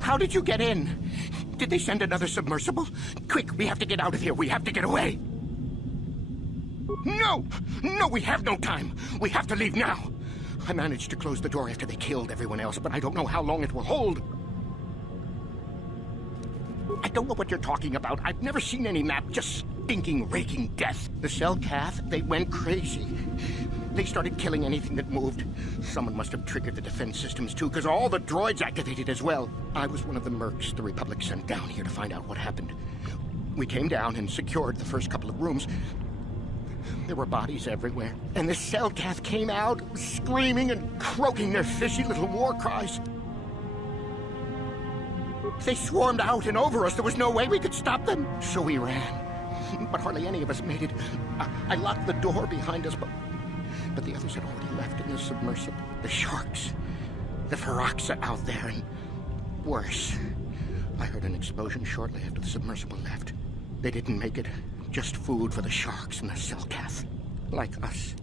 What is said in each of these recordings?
How did you get in? Did they send another submersible? Quick, we have to get out of here. We have to get away. No! No, we have no time. We have to leave now. I managed to close the door after they killed everyone else, but I don't know how long it will hold. I don't know what you're talking about. I've never seen any map just stinking, raking death. The cell cath, they went crazy. They started killing anything that moved. Someone must have triggered the defense systems too, because all the droids activated as well. I was one of the mercs the Republic sent down here to find out what happened. We came down and secured the first couple of rooms. There were bodies everywhere, and the cell cath came out, screaming and croaking their fishy little war cries. They swarmed out and over us. There was no way we could stop them. So we ran. But hardly any of us made it. I locked the door behind us, but the others had already left in the submersible. The sharks. The Ferox are out there, and worse. I heard an explosion shortly after the submersible left. They didn't make it. Just food for the sharks and the cell cath. Like us.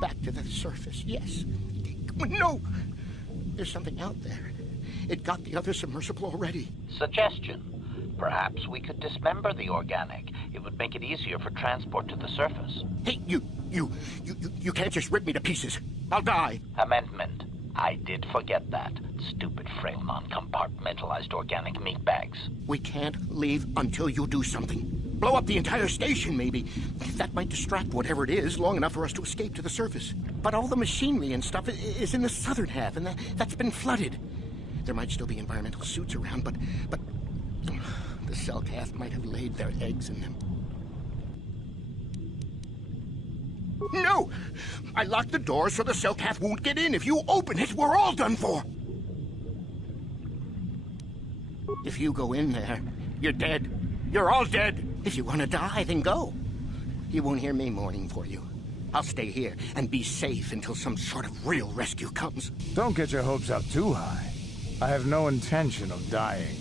Back to the surface, yes. No! There's something out there. It got the other submersible already. Suggestion. Perhaps we could dismember the organic. It would make it easier for transport to the surface. Hey, you can't just rip me to pieces. I'll die. Amendment. I did forget that. Stupid, frail, non-compartmentalized organic meat bags. We can't leave until you do something. Blow up the entire station, maybe. That might distract whatever it is long enough for us to escape to the surface. But all the machinery and stuff is in the southern half, and that's been flooded. There might still be environmental suits around, but the cell cath might have laid their eggs in them. No! I locked the door so the cell cath won't get in. If you open it, we're all done for. If you go in there, you're dead. You're all dead. If you want to die, then go. You won't hear me mourning for you. I'll stay here and be safe until some sort of real rescue comes. Don't get your hopes up too high. I have no intention of dying.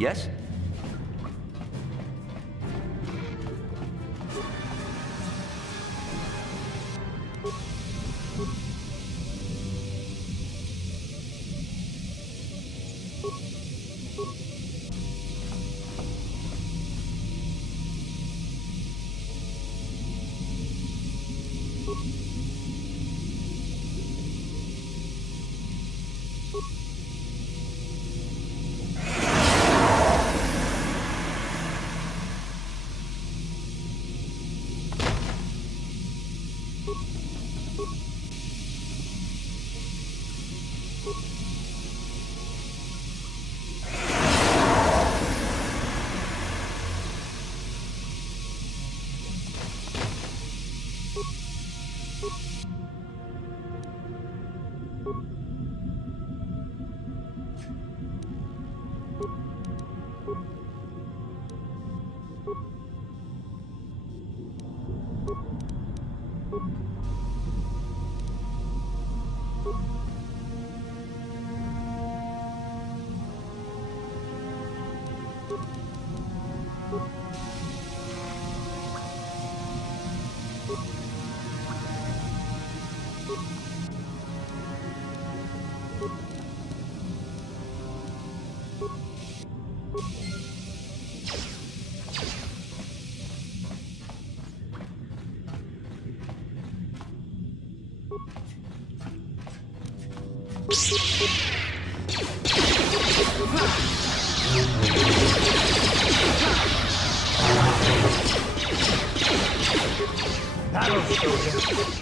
Yes? That'll show you.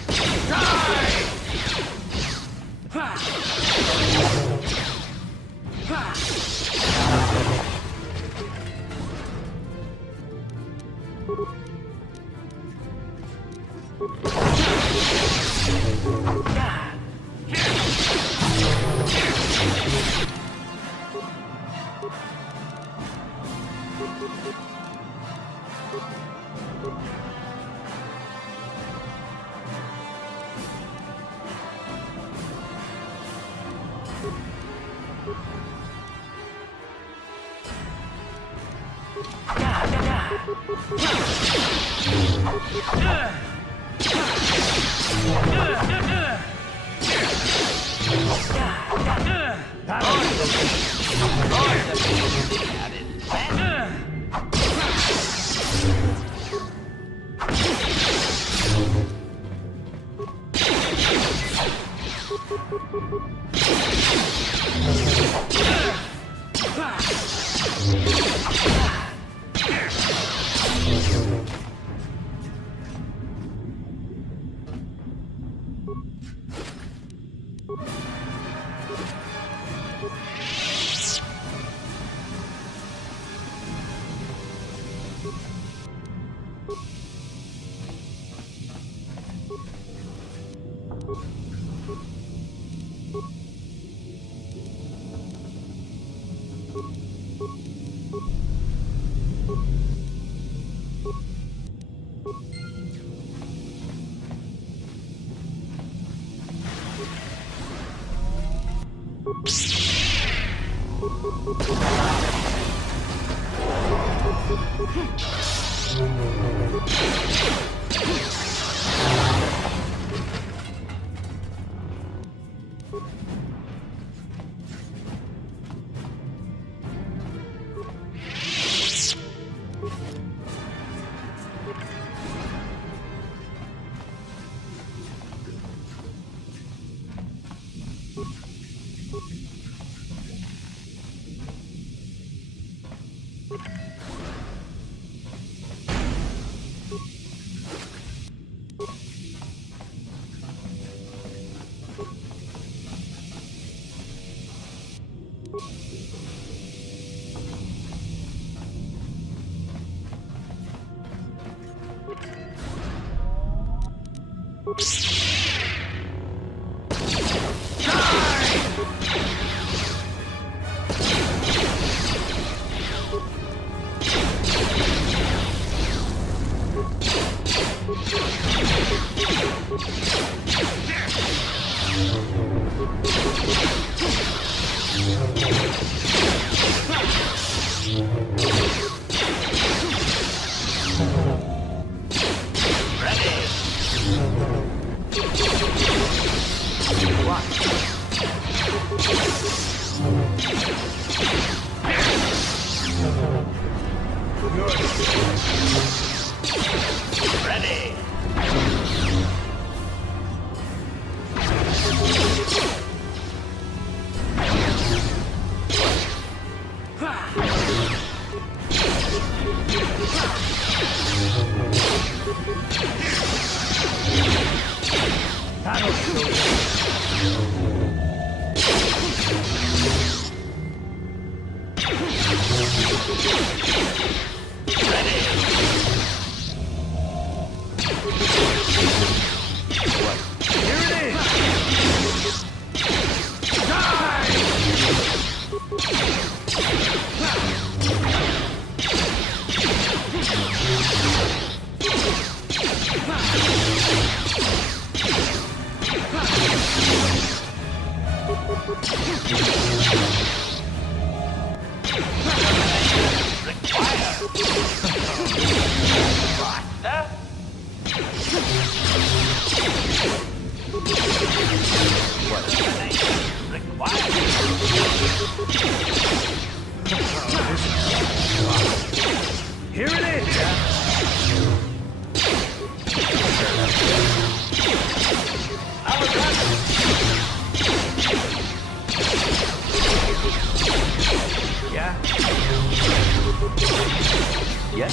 Here it is! Yeah? Yes?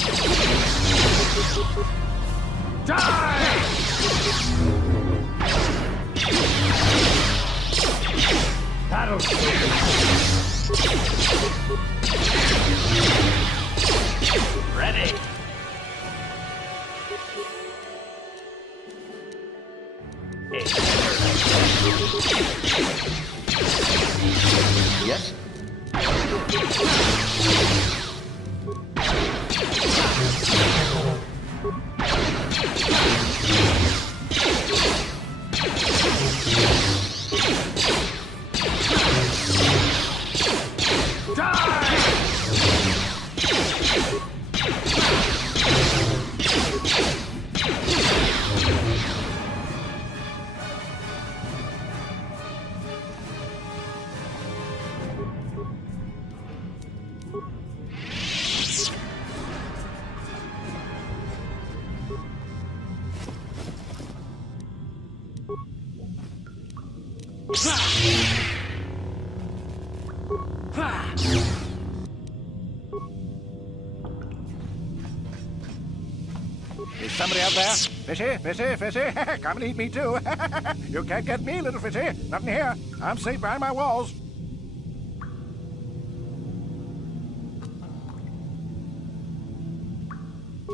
Die! That'll do it. Ready. Yes? Is somebody out there? Fishy, fishy, fishy. Come and eat me too. You can't get me, little fishy. Nothing here. I'm safe behind my walls.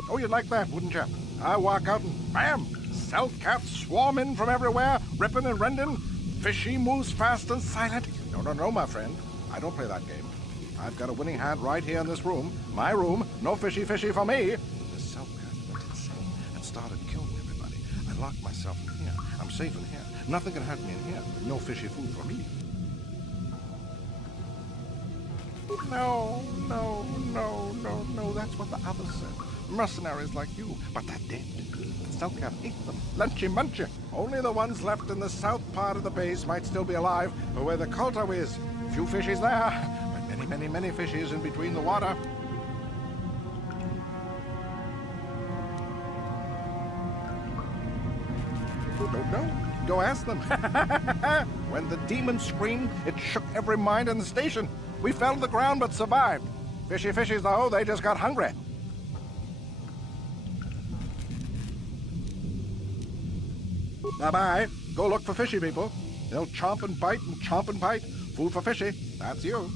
Oh, you'd like that, wouldn't you? I walk out and bam! Stealth cats swarm in from everywhere, ripping and rending. Fishy moves fast and silent. No, no, no, my friend. I don't play that game. I've got a winning hand right here in this room. My room. No fishy fishy for me. The stealth cat went insane and started killing everybody. I locked myself in here. I'm safe in here. Nothing can hurt me in here. No fishy food for me. No, no, no, no, no. That's what the others said. Mercenaries like you. But they're dead. The stealth cat ate them. Lunchy munchy. Only the ones left in the south part of the base might still be alive, or where the Colto is. Few fishies there. But many, many, many fishies in between the water. Don't know. Go ask them. When the demon screamed, it shook every mind in the station. We fell to the ground but survived. Fishy fishies, though, they just got hungry. Bye-bye. Go look for fishy people. They'll chomp and bite and chomp and bite. Food for fishy. That's you.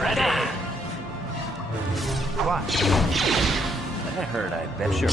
Ready! What? I heard I bet sure.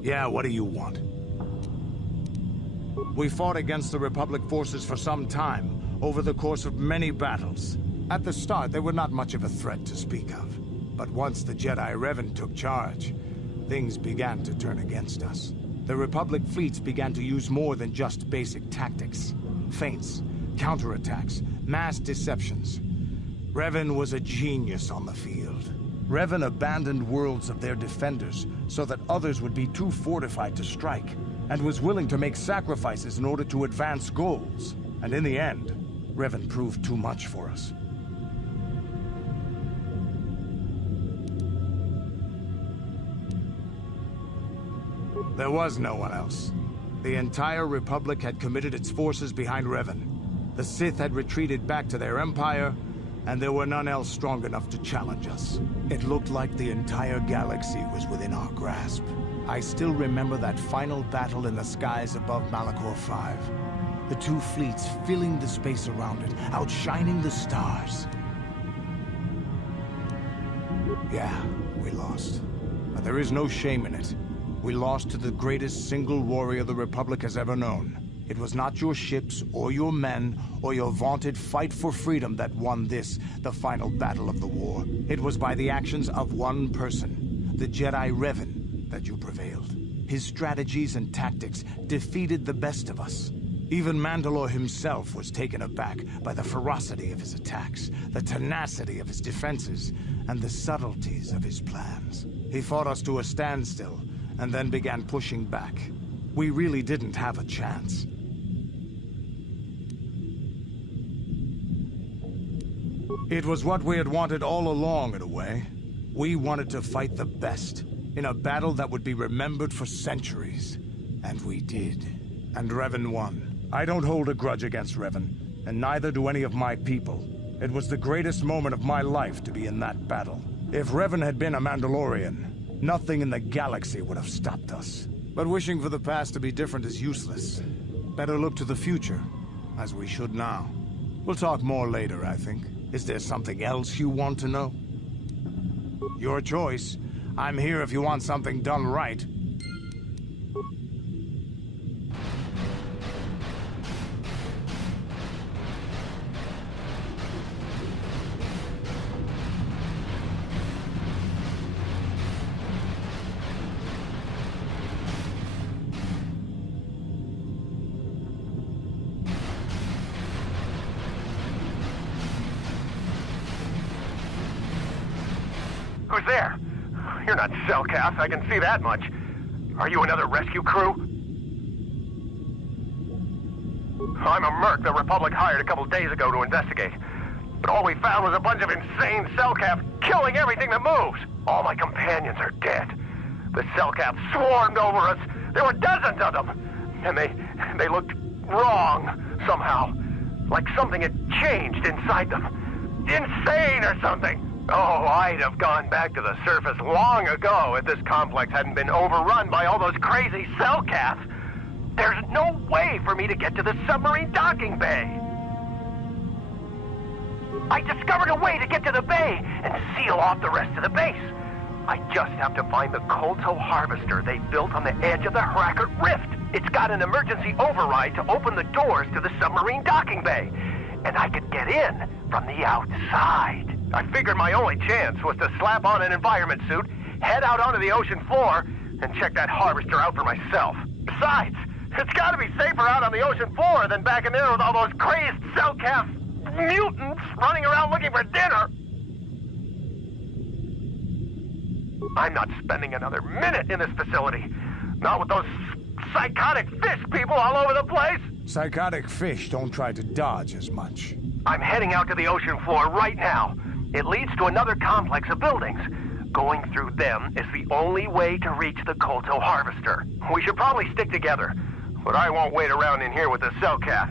Yeah, what do you want? We fought against the Republic forces for some time, over the course of many battles. At the start, they were not much of a threat to speak of. But once the Jedi Revan took charge, things began to turn against us. The Republic fleets began to use more than just basic tactics. Feints, counterattacks, mass deceptions. Revan was a genius on the field. Revan abandoned worlds of their defenders so that others would be too fortified to strike, and was willing to make sacrifices in order to advance goals. And in the end, Revan proved too much for us. There was no one else. The entire Republic had committed its forces behind Revan. The Sith had retreated back to their empire, and there were none else strong enough to challenge us. It looked like the entire galaxy was within our grasp. I still remember that final battle in the skies above Malachor 5. The two fleets filling the space around it, outshining the stars. Yeah, we lost. But there is no shame in it. We lost to the greatest single warrior the Republic has ever known. It was not your ships, or your men, or your vaunted fight for freedom that won this, the final battle of the war. It was by the actions of one person, the Jedi Revan, that you prevailed. His strategies and tactics defeated the best of us. Even Mandalore himself was taken aback by the ferocity of his attacks, the tenacity of his defenses, and the subtleties of his plans. He fought us to a standstill, and then began pushing back. We really didn't have a chance. It was what we had wanted all along, in a way. We wanted to fight the best, in a battle that would be remembered for centuries. And we did. And Revan won. I don't hold a grudge against Revan, and neither do any of my people. It was the greatest moment of my life to be in that battle. If Revan had been a Mandalorian, nothing in the galaxy would have stopped us. But wishing for the past to be different is useless. Better look to the future, as we should now. We'll talk more later, I think. Is there something else you want to know? Your choice. I'm here if you want something done right. Who's there? You're not Cellcast, I can see that much. Are you another rescue crew? I'm a merc the Republic hired a couple days ago to investigate. But all we found was a bunch of insane Cellcats killing everything that moves. All my companions are dead. The Cellcats swarmed over us. There were dozens of them. And they looked wrong, somehow. Like something had changed inside them. Insane or something. Oh, I'd have gone back to the surface long ago if this complex hadn't been overrun by all those crazy Cellcats. There's no way for me to get to the submarine docking bay. I discovered a way to get to the bay and seal off the rest of the base. I just have to find the Kolto harvester they built on the edge of the Harakert Rift. It's got an emergency override to open the doors to the submarine docking bay. And I could get in from the outside. I figured my only chance was to slap on an environment suit, head out onto the ocean floor, and check that harvester out for myself. Besides, it's gotta be safer out on the ocean floor than back in there with all those crazed cell-calf mutants running around looking for dinner. I'm not spending another minute in this facility. Not with those psychotic fish people all over the place. Psychotic fish don't try to dodge as much. I'm heading out to the ocean floor right now. It leads to another complex of buildings. Going through them is the only way to reach the Kolto Harvester. We should probably stick together, but I won't wait around in here with the cell calf.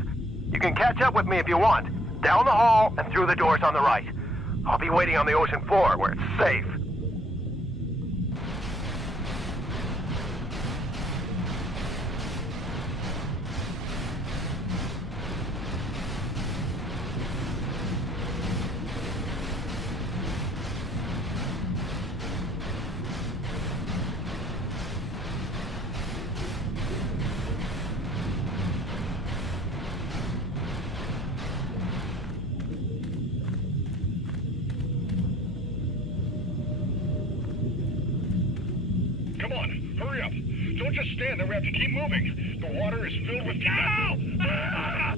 You can catch up with me if you want. Down the hall and through the doors on the right. I'll be waiting on the ocean floor where it's safe. Come on, hurry up. Don't just stand there, we have to keep moving. The water is filled with... Ow! Ah!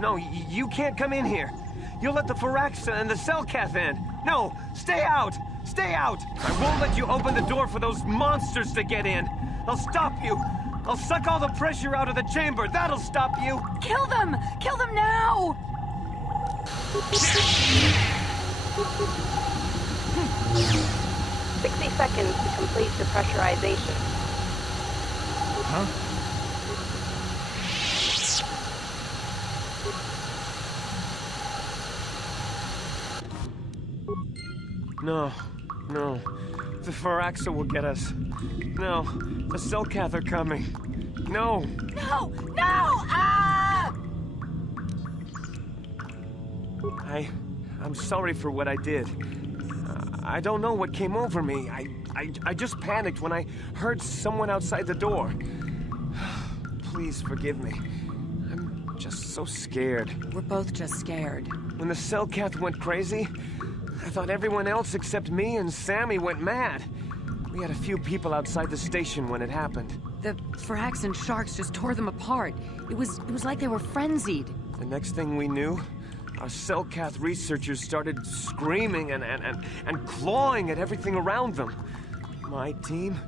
No, you can't come in here. You'll let the Firaxa and the Selkath in. No, stay out! Stay out! I won't let you open the door for those monsters to get in. I'll stop you. I'll suck all the pressure out of the chamber. That'll stop you. Kill them! Kill them now! 60 seconds to complete depressurization. Huh? No, no. The Firaxa will get us. No, the Selkath are coming. No! No! No! Ah! I'm sorry for what I did. I don't know what came over me. I just panicked when I heard someone outside the door. Please forgive me. I'm just so scared. We're both just scared. When the Selkath went crazy, I thought everyone else except me and Sammy went mad. We had a few people outside the station when it happened. The Frax and Sharks just tore them apart. It was like they were frenzied. The next thing we knew, our Selkath researchers started screaming and clawing at everything around them. My team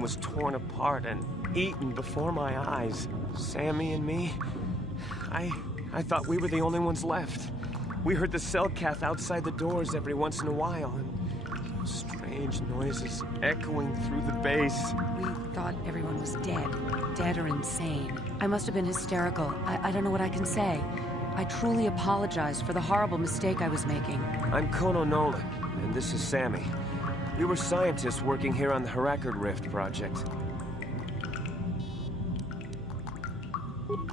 was torn apart and eaten before my eyes. Sammy and me, I thought we were the only ones left. We heard the Selkath outside the doors every once in a while, and strange noises echoing through the base. We thought everyone was dead or insane. I must have been hysterical. I don't know what I can say. I truly apologize for the horrible mistake I was making. I'm Kono Nolan, and this is Sammy. We were scientists working here on the Harakard Rift project.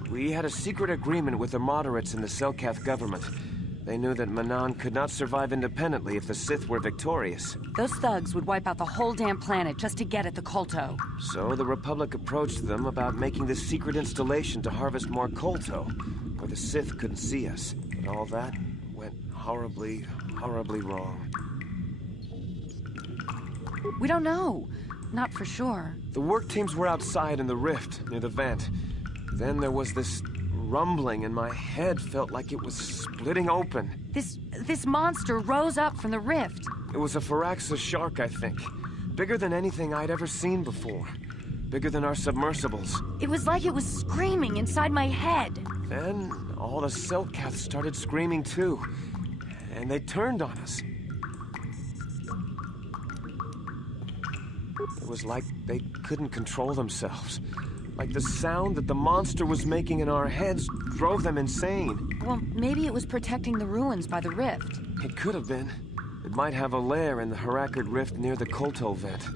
We had a secret agreement with the moderates in the Selkath government. They knew that Manan could not survive independently if the Sith were victorious. Those thugs would wipe out the whole damn planet just to get at the Kolto. So the Republic approached them about making this secret installation to harvest more Kolto, where the Sith couldn't see us. But all that went horribly, horribly wrong. We don't know. Not for sure. The work teams were outside in the rift, near the vent. Then there was this rumbling, and my head felt like it was splitting open. This monster rose up from the rift. It was a Firaxa shark, I think. Bigger than anything I'd ever seen before. Bigger than our submersibles. It was like it was screaming inside my head. Then all the Selkaths started screaming too. And they turned on us. It was like they couldn't control themselves. Like the sound that the monster was making in our heads drove them insane. Well, maybe it was protecting the ruins by the rift. It could have been. It might have a lair in the Harakard Rift near the Kolto vent.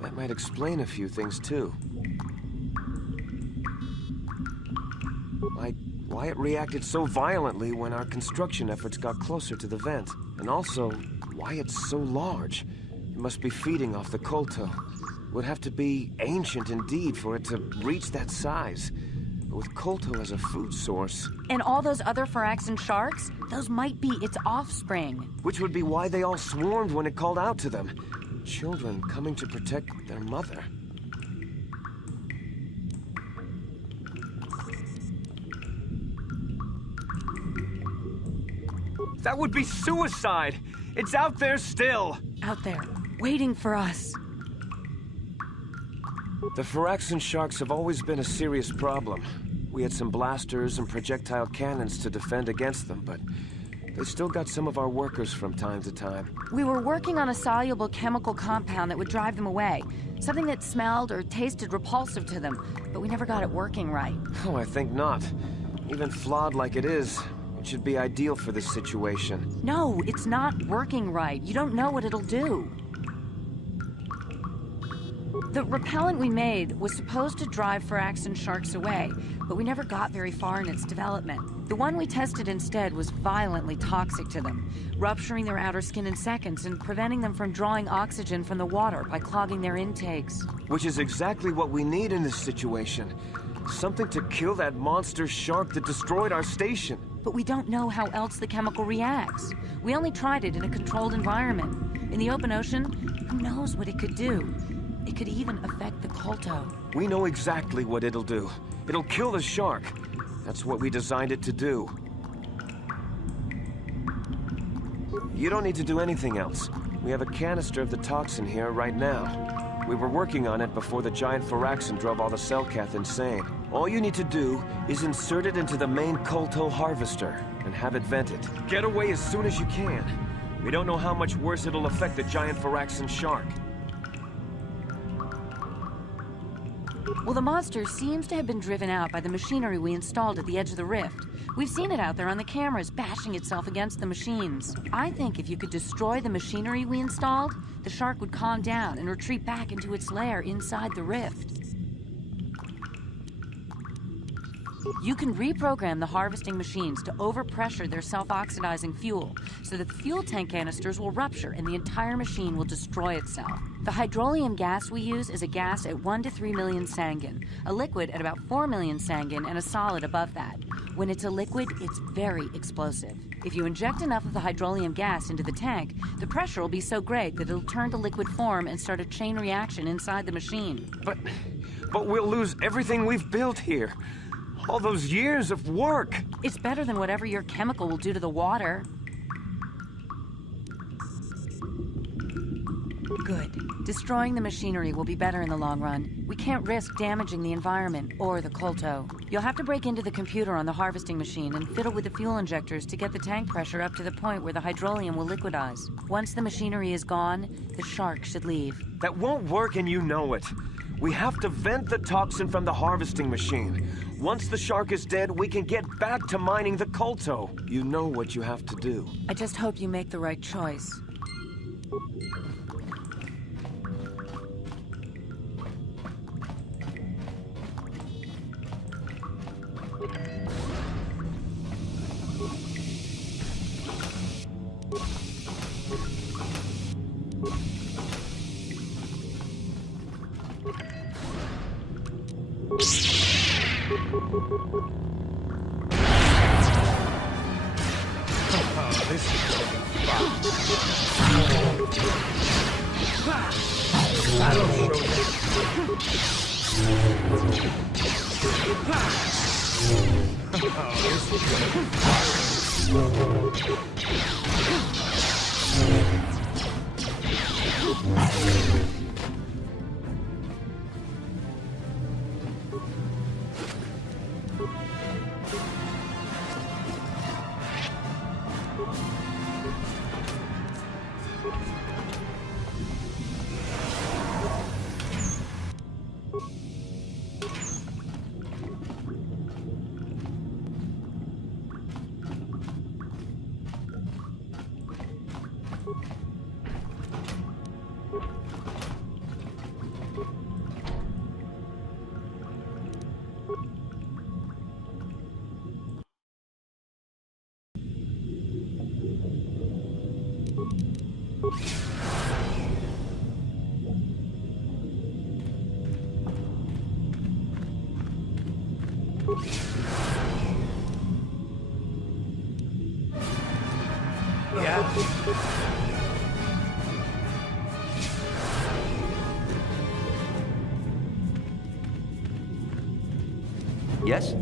That might explain a few things, too. Like why it reacted so violently when our construction efforts got closer to the vent. And also, why it's so large. It must be feeding off the Kolto. Would have to be ancient indeed for it to reach that size. But with Kolto as a food source... And all those other Firaxan sharks? Those might be its offspring. Which would be why they all swarmed when it called out to them. Children coming to protect their mother. That would be suicide! It's out there still! Out there, waiting for us. The Firaxan sharks have always been a serious problem. We had some blasters and projectile cannons to defend against them, but they still got some of our workers from time to time. We were working on a soluble chemical compound that would drive them away. Something that smelled or tasted repulsive to them, but we never got it working right. Oh, I think not. Even flawed like it is, it should be ideal for this situation. No, it's not working right. You don't know what it'll do. The repellent we made was supposed to drive Firaxan sharks away, but we never got very far in its development. The one we tested instead was violently toxic to them, rupturing their outer skin in seconds and preventing them from drawing oxygen from the water by clogging their intakes. Which is exactly what we need in this situation. Something to kill that monster shark that destroyed our station. But we don't know how else the chemical reacts. We only tried it in a controlled environment. In the open ocean, who knows what it could do? It could even affect the Kolto. We know exactly what it'll do. It'll kill the shark. That's what we designed it to do. You don't need to do anything else. We have a canister of the toxin here right now. We were working on it before the giant Firaxin drove all the Selkath insane. All you need to do is insert it into the main Kolto harvester and have it vented. Get away as soon as you can. We don't know how much worse it'll affect the giant Firaxin shark. Well, the monster seems to have been driven out by the machinery we installed at the edge of the rift. We've seen it out there on the cameras, bashing itself against the machines. I think if you could destroy the machinery we installed, the shark would calm down and retreat back into its lair inside the rift. You can reprogram the harvesting machines to overpressure their self-oxidizing fuel so that the fuel tank canisters will rupture and the entire machine will destroy itself. The hydrolium gas we use is a gas at 1 to 3 million Sangin, a liquid at about 4 million Sangin, and a solid above that. When it's a liquid, it's very explosive. If you inject enough of the hydrolium gas into the tank, the pressure will be so great that it'll turn to liquid form and start a chain reaction inside the machine. But we'll lose everything we've built here. All those years of work. It's better than whatever your chemical will do to the water. Good. Destroying the machinery will be better in the long run. We can't risk damaging the environment or the Kolto. You'll have to break into the computer on the harvesting machine and fiddle with the fuel injectors to get the tank pressure up to the point where the hydrolium will liquidize. Once the machinery is gone, the shark should leave. That won't work and you know it. We have to vent the toxin from the harvesting machine. Once the shark is dead, we can get back to mining the Kolto. You know what you have to do. I just hope you make the right choice. Yes?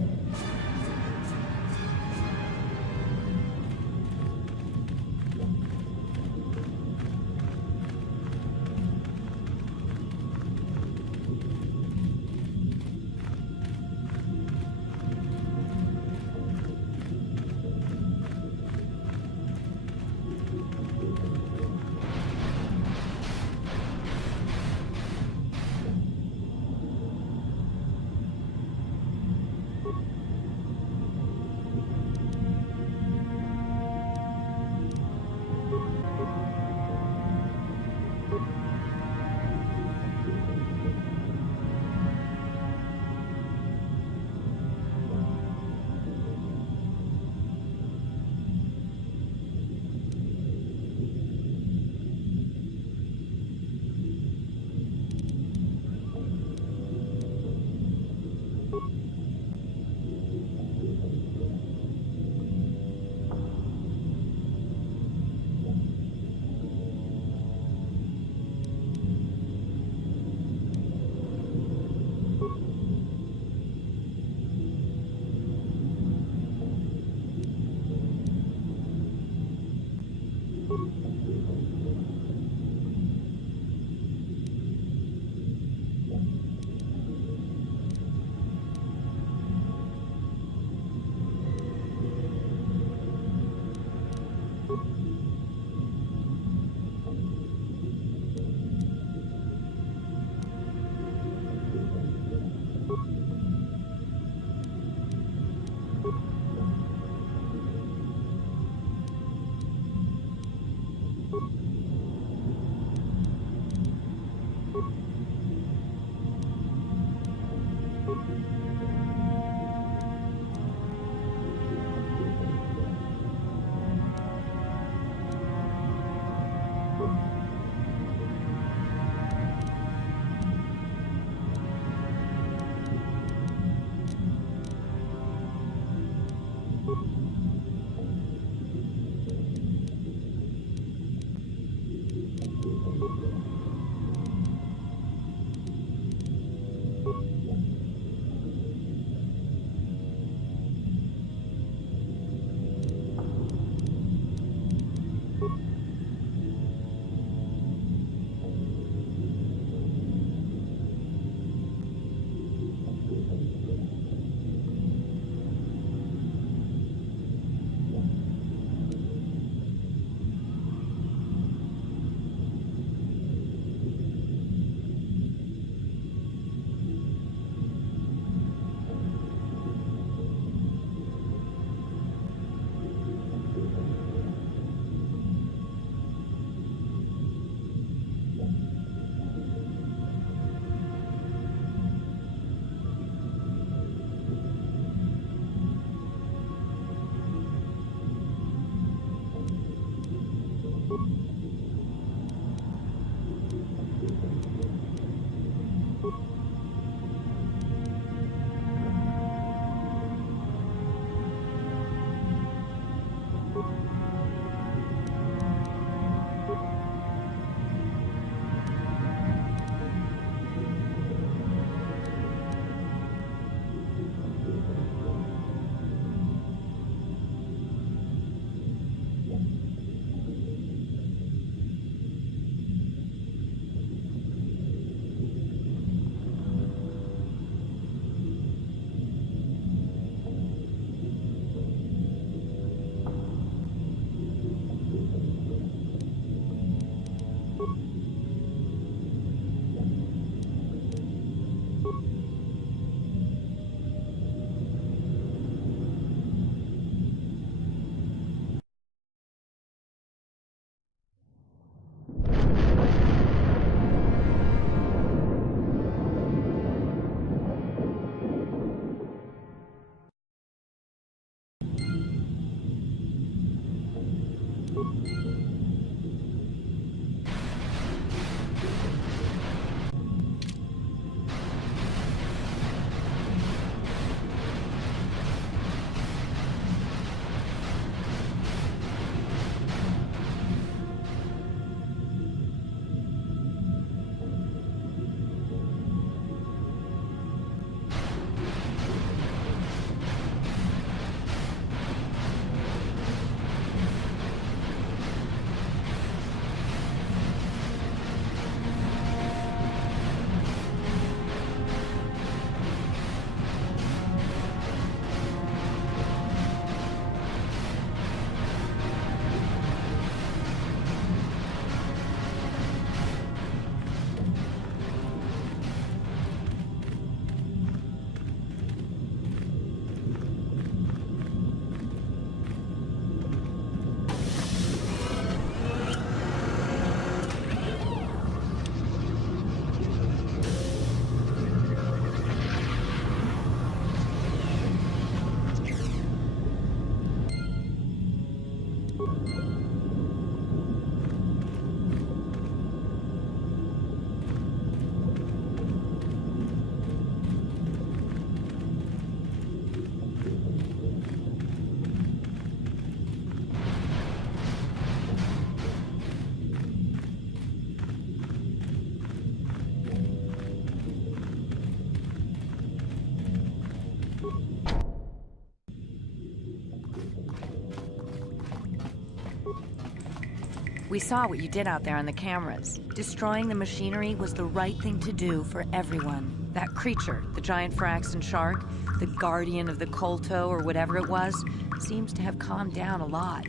We saw what you did out there on the cameras. Destroying the machinery was the right thing to do for everyone. That creature, the giant Firaxan shark, the guardian of the Kolto or whatever it was, seems to have calmed down a lot.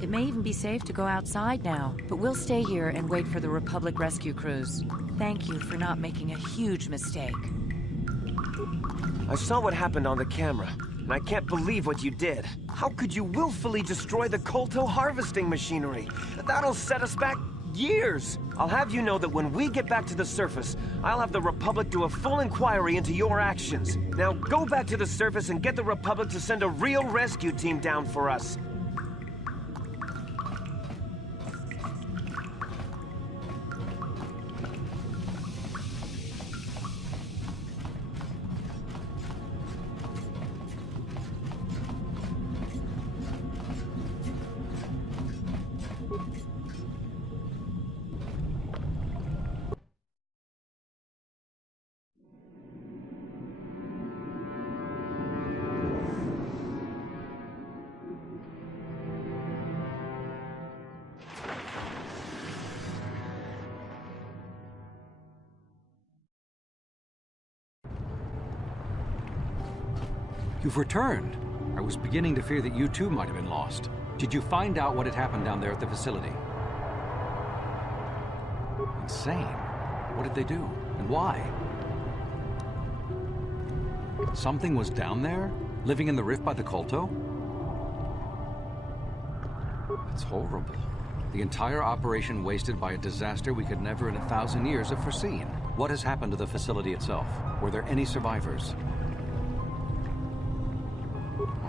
It may even be safe to go outside now, but we'll stay here and wait for the Republic rescue crews. Thank you for not making a huge mistake. I saw what happened on the camera, and I can't believe what you did. How could you willfully destroy the Kolto harvesting machinery? That'll set us back years. I'll have you know that when we get back to the surface, I'll have the Republic do a full inquiry into your actions. Now go back to the surface and get the Republic to send a real rescue team down for us. You've returned. I was beginning to fear that you too might have been lost. Did you find out what had happened down there at the facility? Insane. What did they do? And why? Something was down there? Living in the rift by the Kolto? It's horrible. The entire operation wasted by a disaster we could never in 1,000 years have foreseen. What has happened to the facility itself? Were there any survivors?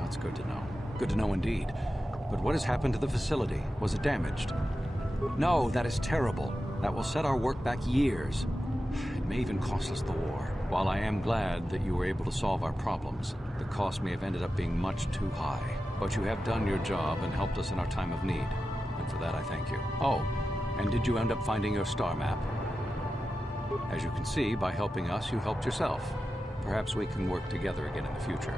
That's good to know. Good to know indeed. But what has happened to the facility? Was it damaged? No, that is terrible. That will set our work back years. It may even cost us the war. While I am glad that you were able to solve our problems, the cost may have ended up being much too high. But you have done your job and helped us in our time of need. And for that, I thank you. Oh, and did you end up finding your star map? As you can see, by helping us, you helped yourself. Perhaps we can work together again in the future.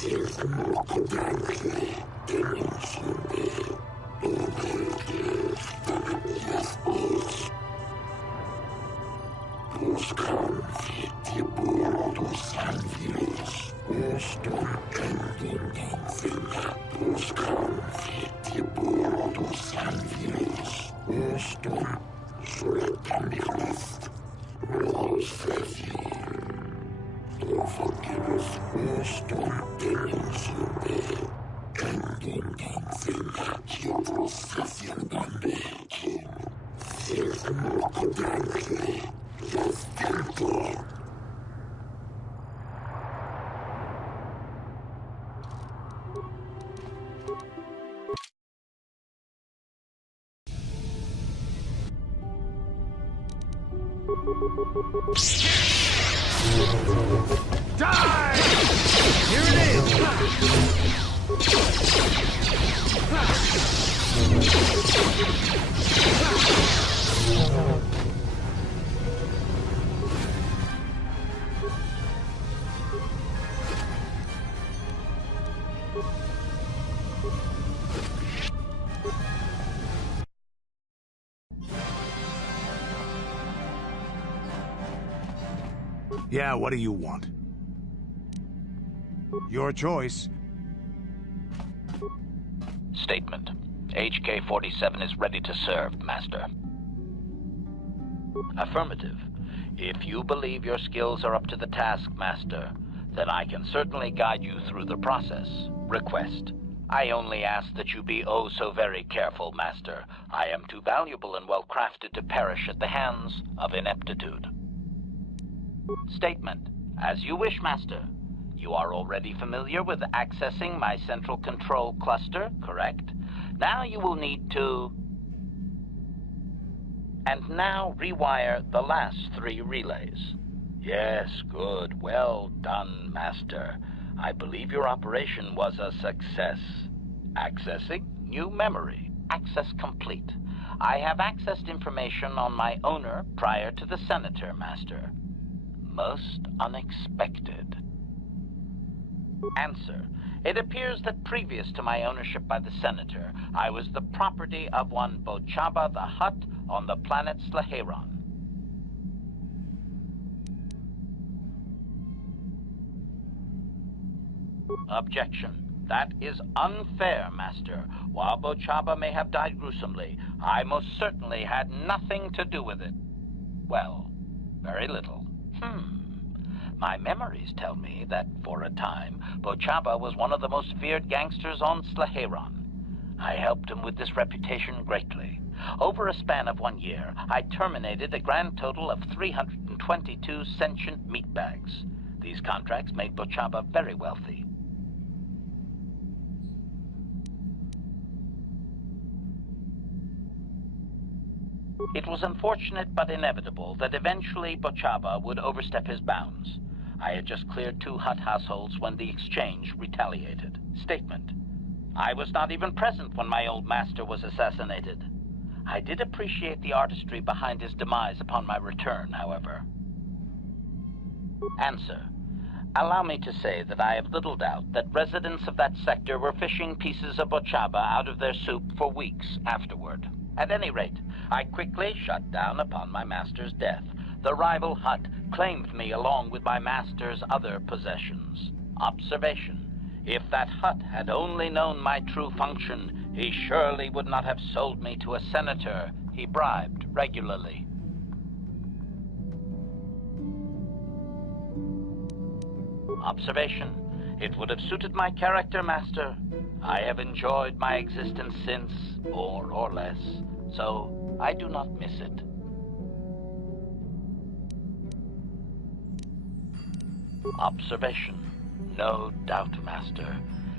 Here Die! Here it Yeah, what do you want? Your choice. Statement. HK-47 is ready to serve, Master. Affirmative. If you believe your skills are up to the task, Master, then I can certainly guide you through the process. Request. I only ask that you be oh so very careful, Master. I am too valuable and well-crafted to perish at the hands of ineptitude. Statement. As you wish, Master. You are already familiar with accessing my central control cluster, correct? Now you will need to... And now rewire the last 3 relays. Yes, good. Well done, Master. I believe your operation was a success. Accessing new memory. Access complete. I have accessed information on my owner prior to the Senator, Master. Most unexpected. Answer. It appears that previous to my ownership by the Senator, I was the property of one Bochaba the Hutt on the planet Slaheron. Objection. That is unfair, Master. While Bochaba may have died gruesomely, I most certainly had nothing to do with it. Well, very little. My memories tell me that, for a time, Bochaba was one of the most feared gangsters on Slaheron. I helped him with this reputation greatly. Over a span of 1 year, I terminated a grand total of 322 sentient meatbags. These contracts made Bochaba very wealthy. It was unfortunate but inevitable that eventually Bochaba would overstep his bounds. I had just cleared 2 Hutt households when the exchange retaliated. Statement. I was not even present when my old master was assassinated. I did appreciate the artistry behind his demise upon my return, however. Answer. Allow me to say that I have little doubt that residents of that sector were fishing pieces of Bochaba out of their soup for weeks afterward. At any rate, I quickly shut down upon my master's death. The rival Hutt claimed me along with my master's other possessions. Observation. If that Hutt had only known my true function, he surely would not have sold me to a senator he bribed regularly. Observation. It would have suited my character, Master. I have enjoyed my existence since, more or less, so I do not miss it. Observation. No doubt, Master.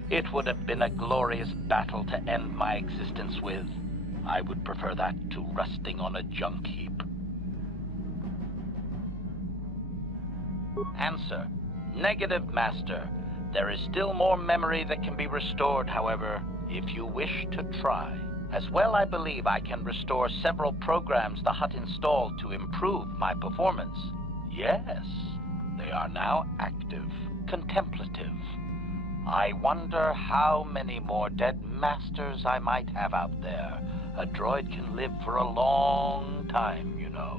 It would have been a glorious battle to end my existence with. I would prefer that to rusting on a junk heap. Answer. Negative, Master. There is still more memory that can be restored, however, if you wish to try. As well, I believe I can restore several programs the Hutt installed to improve my performance. Yes, they are now active, contemplative. I wonder how many more dead masters I might have out there. A droid can live for a long time, you know.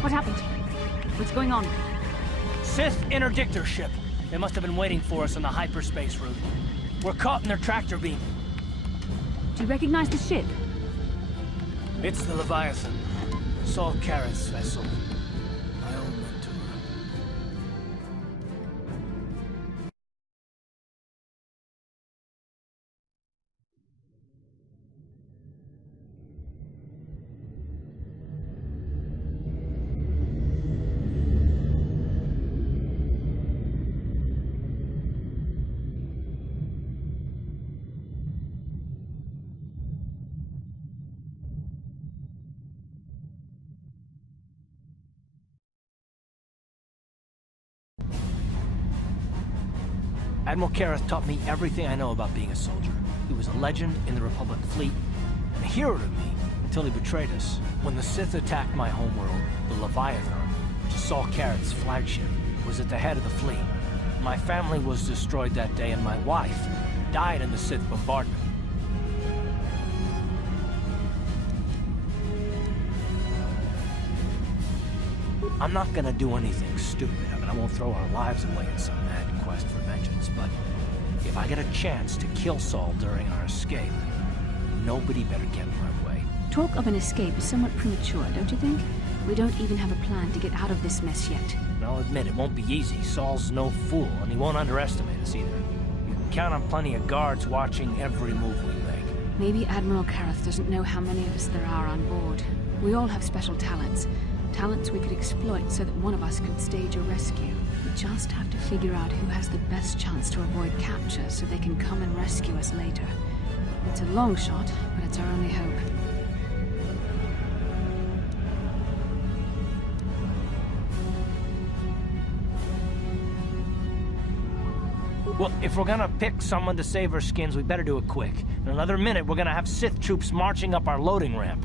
What happened? What's going on? Sith interdictor ship. They must have been waiting for us on the hyperspace route. We're caught in their tractor beam. Do you recognize the ship? It's the Leviathan. Saul Careth's vessel. My old mentor. Admiral Careth taught me everything I know about being a soldier. He was a legend in the Republic fleet, and a hero to me until he betrayed us. When the Sith attacked my homeworld, the Leviathan, which is Saul Careth's flagship, was at the head of the fleet. My family was destroyed that day, and my wife died in the Sith bombardment. I'm not gonna do anything stupid. I mean, I won't throw our lives away in some mad quest for vengeance, but if I get a chance to kill Saul during our escape, nobody better get in my way. Talk of an escape is somewhat premature, don't you think? We don't even have a plan to get out of this mess yet. And I'll admit, it won't be easy. Saul's no fool, and he won't underestimate us either. You can count on plenty of guards watching every move we make. Maybe Admiral Careth doesn't know how many of us there are on board. We all have special talents. Talents we could exploit so that one of us could stage a rescue. We just have to figure out who has the best chance to avoid capture so they can come and rescue us later. It's a long shot, but it's our only hope. Well, if we're gonna pick someone to save our skins, we better do it quick. In another minute, we're gonna have Sith troops marching up our loading ramp.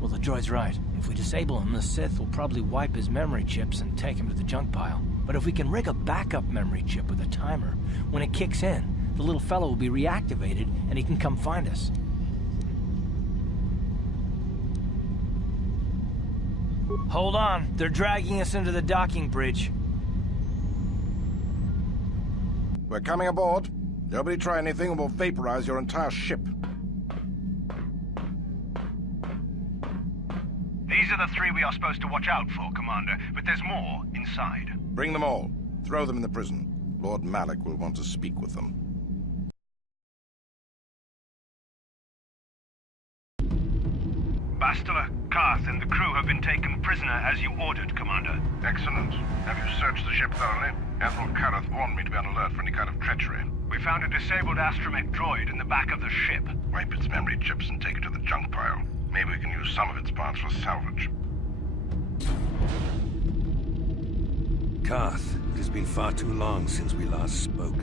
Well, the droid's right. If we disable him, the Sith will probably wipe his memory chips and take him to the junk pile. But if we can rig a backup memory chip with a timer, when it kicks in, the little fellow will be reactivated and he can come find us. Hold on, they're dragging us into the docking bridge. We're coming aboard. Nobody try anything or we'll vaporize your entire ship. These are the three we are supposed to watch out for, Commander, but there's more inside. Bring them all. Throw them in the prison. Lord Malik will want to speak with them. Bastila, Karth, and the crew have been taken prisoner as you ordered, Commander. Excellent. Have you searched the ship thoroughly? Admiral Careth warned me to be on alert for any kind of treachery. We found a disabled astromech droid in the back of the ship. Wipe its memory chips and take it to the junk pile. Maybe we can use some of its parts for salvage. Karth, it has been far too long since we last spoke.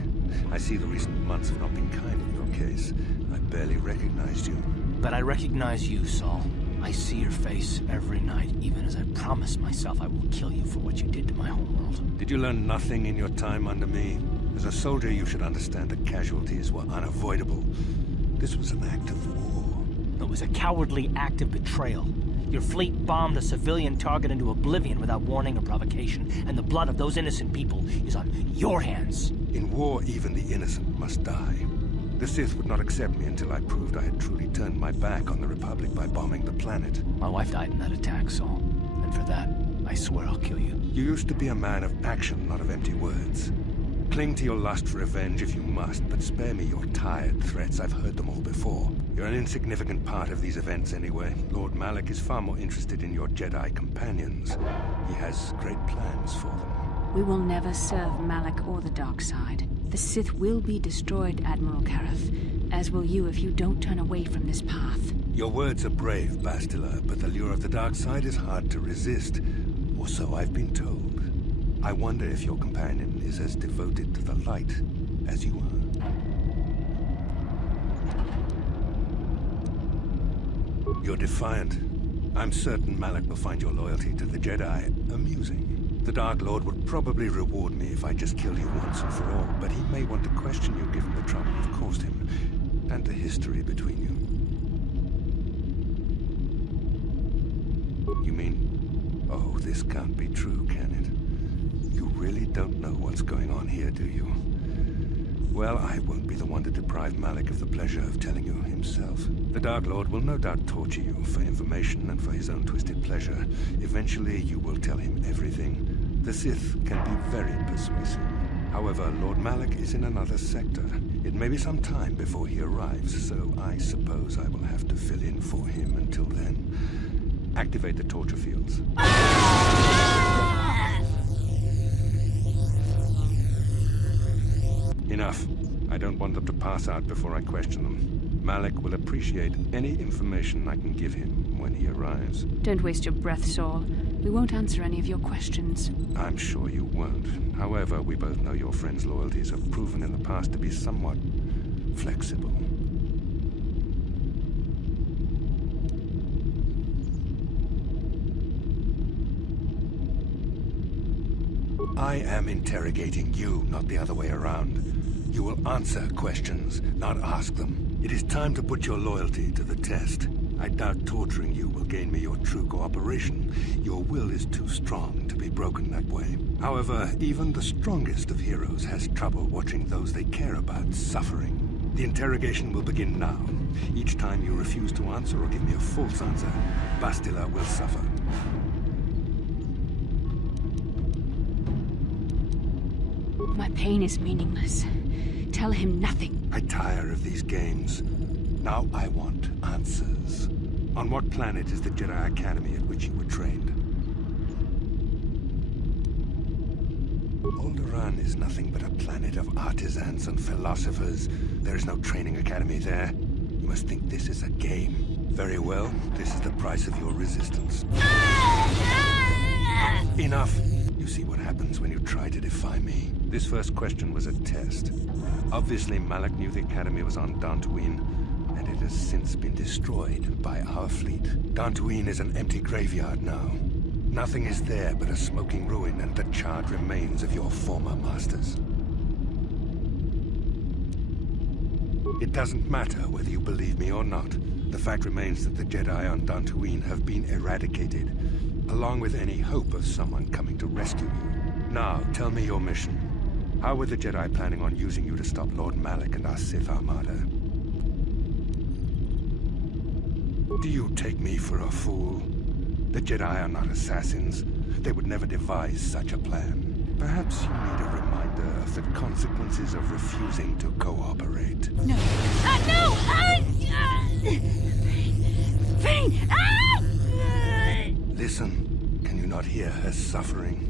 I see the recent months have not been kind in your case. I barely recognized you. But I recognize you, Saul. I see your face every night, even as I promise myself I will kill you for what you did to my homeworld. Did you learn nothing in your time under me? As a soldier, you should understand that casualties were unavoidable. This was an act of war. It was a cowardly act of betrayal. Your fleet bombed a civilian target into oblivion without warning or provocation, and the blood of those innocent people is on your hands. In war, even the innocent must die. The Sith would not accept me until I proved I had truly turned my back on the Republic by bombing the planet. My wife died in that attack, Saul. And for that, I swear I'll kill you. You used to be a man of action, not of empty words. Cling to your lust for revenge if you must, but spare me your tired threats. I've heard them all before. You're an insignificant part of these events anyway. Lord Malak is far more interested in your Jedi companions. He has great plans for them. We will never serve Malak or the dark side. The Sith will be destroyed, Admiral Kareth, as will you if you don't turn away from this path. Your words are brave, Bastila, but the lure of the dark side is hard to resist. Or so I've been told. I wonder if your companion is as devoted to the light as you are. You're defiant. I'm certain Malak will find your loyalty to the Jedi amusing. The Dark Lord would probably reward me if I just killed you once and for all, but he may want to question you given the trouble you've caused him, and the history between you. You mean, oh, this can't be true, can it? You really don't know what's going on here, do you? Well, I won't be the one to deprive Malak of the pleasure of telling you himself. The Dark Lord will no doubt torture you for information and for his own twisted pleasure. Eventually, you will tell him everything. The Sith can be very persuasive. However, Lord Malak is in another sector. It may be some time before he arrives, so I suppose I will have to fill in for him until then. Activate the torture fields. Enough. I don't want them to pass out before I question them. Malak will appreciate any information I can give him when he arrives. Don't waste your breath, Saul. We won't answer any of your questions. I'm sure you won't. However, we both know your friend's loyalties have proven in the past to be somewhat flexible. I am interrogating you, not the other way around. You will answer questions, not ask them. It is time to put your loyalty to the test. I doubt torturing you will gain me your true cooperation. Your will is too strong to be broken that way. However, even the strongest of heroes has trouble watching those they care about suffering. The interrogation will begin now. Each time you refuse to answer or give me a false answer, Bastila will suffer. My pain is meaningless. Tell him nothing. I tire of these games. Now I want answers. On what planet is the Jedi Academy at which you were trained? Alderaan is nothing but a planet of artisans and philosophers. There is no training academy there. You must think this is a game. Very well, this is the price of your resistance. Enough! You see what happens when you try to defy me. This first question was a test. Obviously, Malak knew the Academy was on Dantooine, and it has since been destroyed by our fleet. Dantooine is an empty graveyard now. Nothing is there but a smoking ruin and the charred remains of your former masters. It doesn't matter whether you believe me or not. The fact remains that the Jedi on Dantooine have been eradicated, along with any hope of someone coming to rescue you. Now, tell me your mission. How were the Jedi planning on using you to stop Lord Malak and our Sith Armada? Do you take me for a fool? The Jedi are not assassins. They would never devise such a plan. Perhaps you need a reminder of the consequences of refusing to cooperate. No. No! Pain! Listen. Can you not hear her suffering?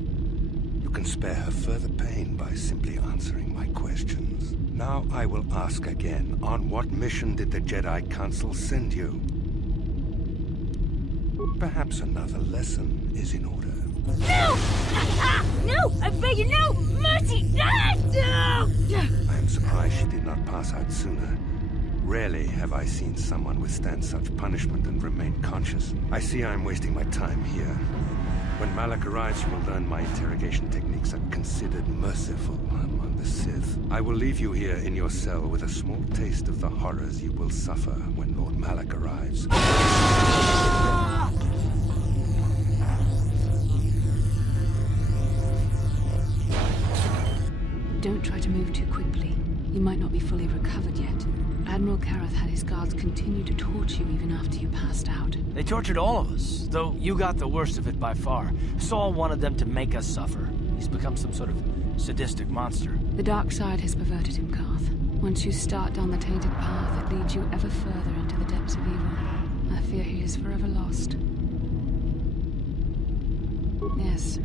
You can spare her further pain by simply answering my questions. Now I will ask again. On what mission did the Jedi Council send you? Perhaps another lesson is in order. No! No! I beg you, no! Mercy! No! I am surprised she did not pass out sooner. Rarely have I seen someone withstand such punishment and remain conscious. I see I am wasting my time here. When Malak arrives, you will learn my interrogation techniques are considered merciful among the Sith. I will leave you here in your cell with a small taste of the horrors you will suffer when Lord Malik arrives. Don't try to move too quickly. You might not be fully recovered yet. Admiral Kareth had his guards continue to torture you even after you passed out. They tortured all of us, though you got the worst of it by far. Saul wanted them to make us suffer. He's become some sort of sadistic monster. The dark side has perverted him, Karth. Once you start down the tainted path, it leads you ever further into the depths of evil. I fear he is forever lost. Yes.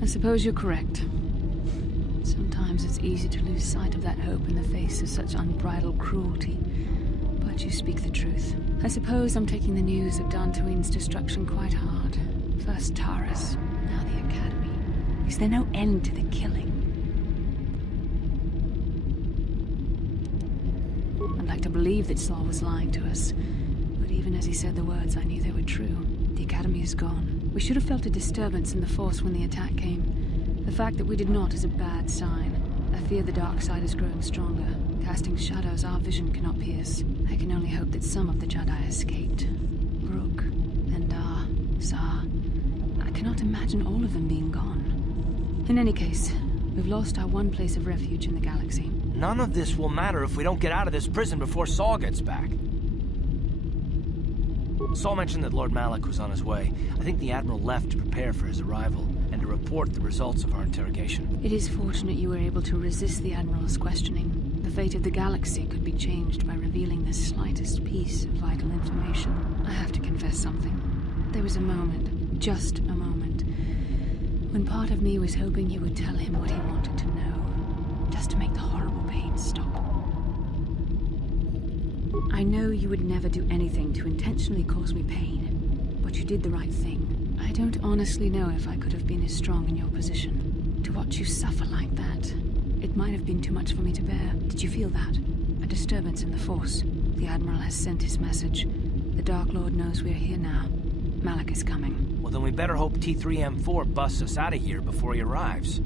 I suppose you're correct. Sometimes it's easy to lose sight of that hope in the face of such unbridled cruelty. But you speak the truth. I suppose I'm taking the news of Dantooine's destruction quite hard. First Taurus, now the Academy. Is there no end to the killing? I'd like to believe that Saul was lying to us. But even as he said the words, I knew they were true. The Academy is gone. We should have felt a disturbance in the Force when the attack came. The fact that we did not is a bad sign. I fear the dark side is growing stronger, casting shadows our vision cannot pierce. I can only hope that some of the Jedi escaped. Rook, Endar, Zar. I cannot imagine all of them being gone. In any case, we've lost our one place of refuge in the galaxy. None of this will matter if we don't get out of this prison before Saul gets back. Saul mentioned that Lord Malik was on his way. I think the Admiral left to prepare for his arrival and to report the results of our interrogation. It is fortunate you were able to resist the Admiral's questioning. The fate of the galaxy could be changed by revealing the slightest piece of vital information. I have to confess something. There was a moment, just a moment, when part of me was hoping you would tell him what he wanted to know, just to make the horrible pain stop. I know you would never do anything to intentionally cause me pain, but you did the right thing. I don't honestly know if I could have been as strong in your position. To watch you suffer like that, it might have been too much for me to bear. Did you feel that? A disturbance in the Force. The Admiral has sent his message. The Dark Lord knows we're here now. Malik is coming. Well, then we better hope T3M4 busts us out of here before he arrives.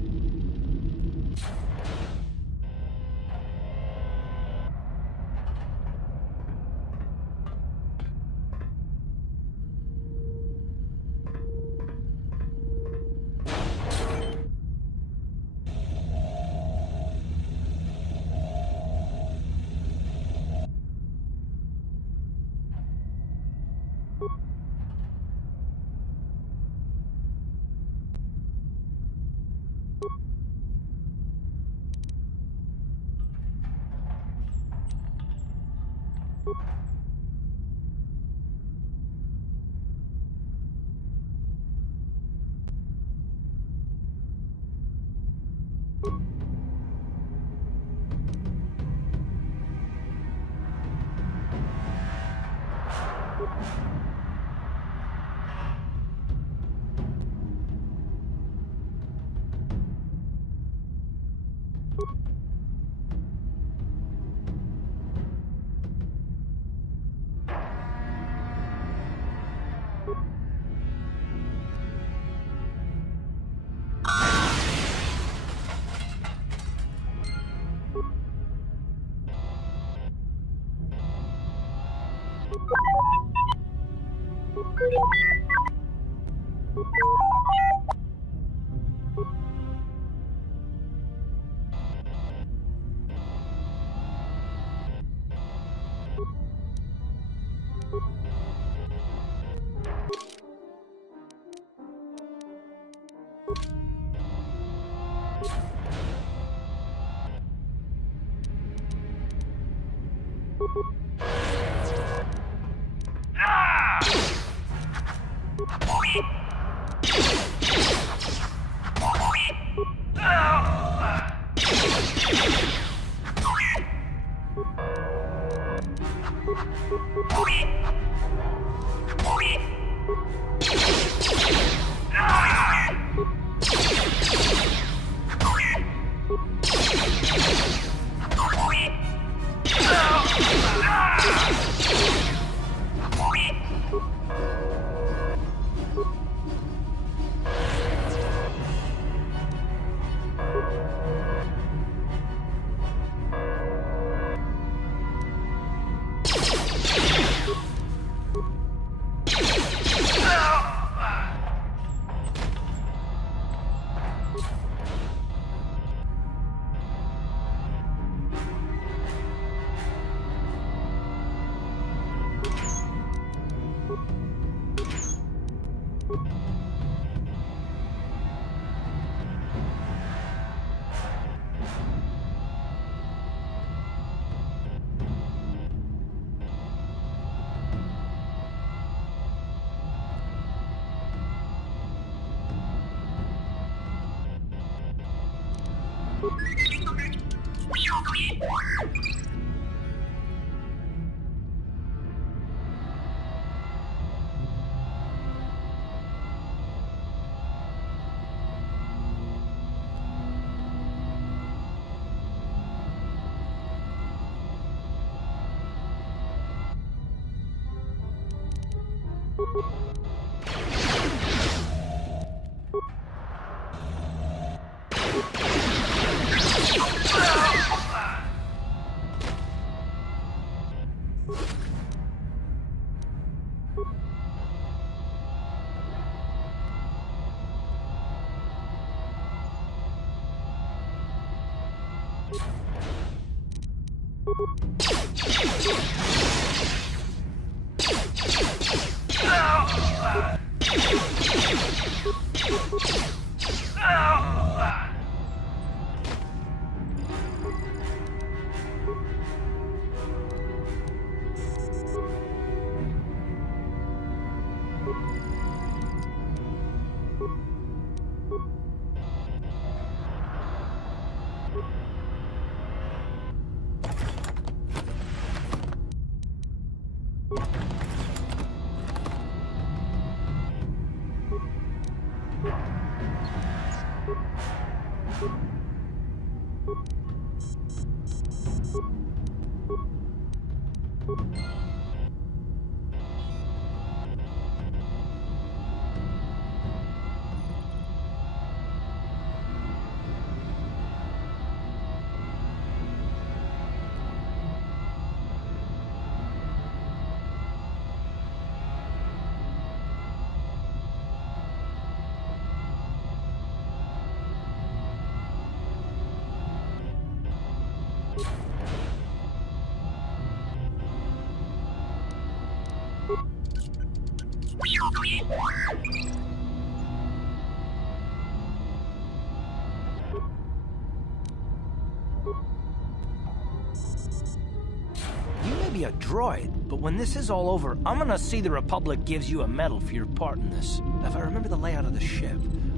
You may be a droid, but when this is all over, I'm gonna see the Republic gives you a medal for your part in this. If I remember the layout of the ship,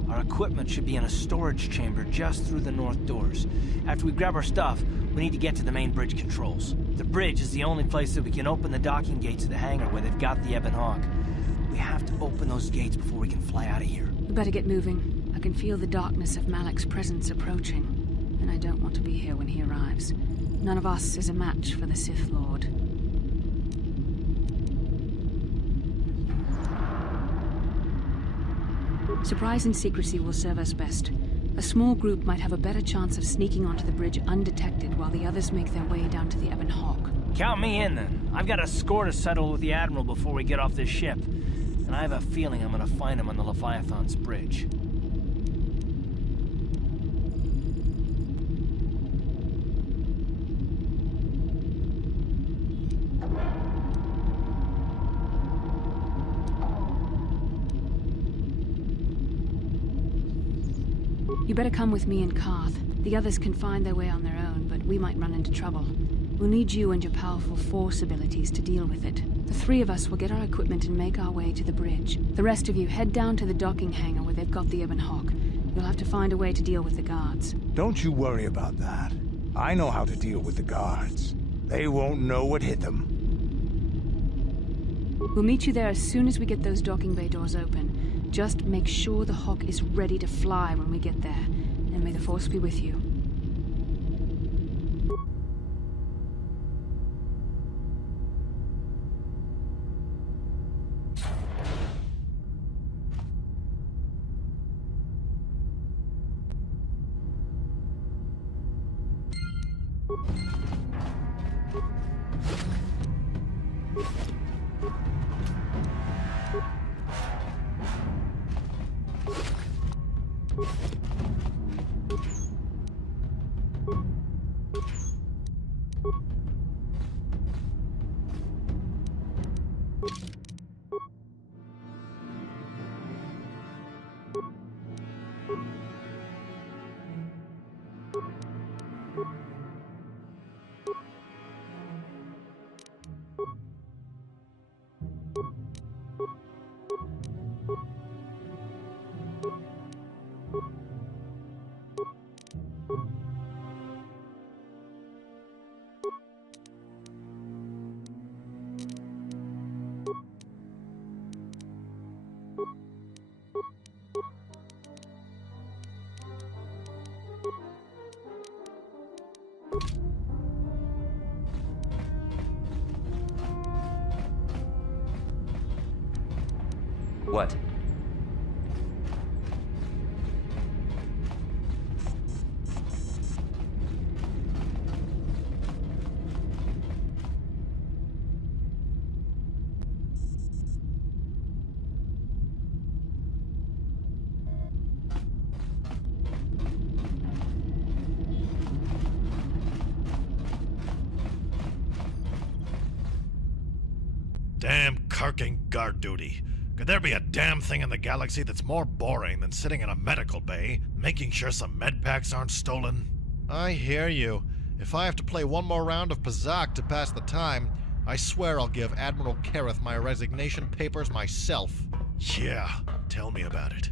our equipment should be in a storage chamber just through the north doors. After we grab our stuff, we need to get to the main bridge controls. The bridge is the only place that we can open the docking gates of the hangar where they've got the Ebon Hawk. We have to open those gates before we can fly out of here. We better get moving. I can feel the darkness of Malik's presence approaching, and I don't want to be here when he arrives. None of us is a match for the Sith Lord. Surprise and secrecy will serve us best. A small group might have a better chance of sneaking onto the bridge undetected while the others make their way down to the Ebon Hawk. Count me in, then. I've got a score to settle with the Admiral before we get off this ship. And I have a feeling I'm gonna find him on the Leviathan's bridge. You better come with me and Karth. The others can find their way on their own, but we might run into trouble. We'll need you and your powerful Force abilities to deal with it. The three of us will get our equipment and make our way to the bridge. The rest of you head down to the docking hangar where they've got the Ebon Hawk. You'll have to find a way to deal with the guards. Don't you worry about that. I know how to deal with the guards. They won't know what hit them. We'll meet you there as soon as we get those docking bay doors open. Just make sure the Hawk is ready to fly when we get there. And may the Force be with you. What? Damn carking guard duty. Could there be a damn thing in the galaxy that's more boring than sitting in a medical bay, making sure some med packs aren't stolen? I hear you. If I have to play one more round of Pazak to pass the time, I swear I'll give Admiral Kareth my resignation papers myself. Yeah, tell me about it.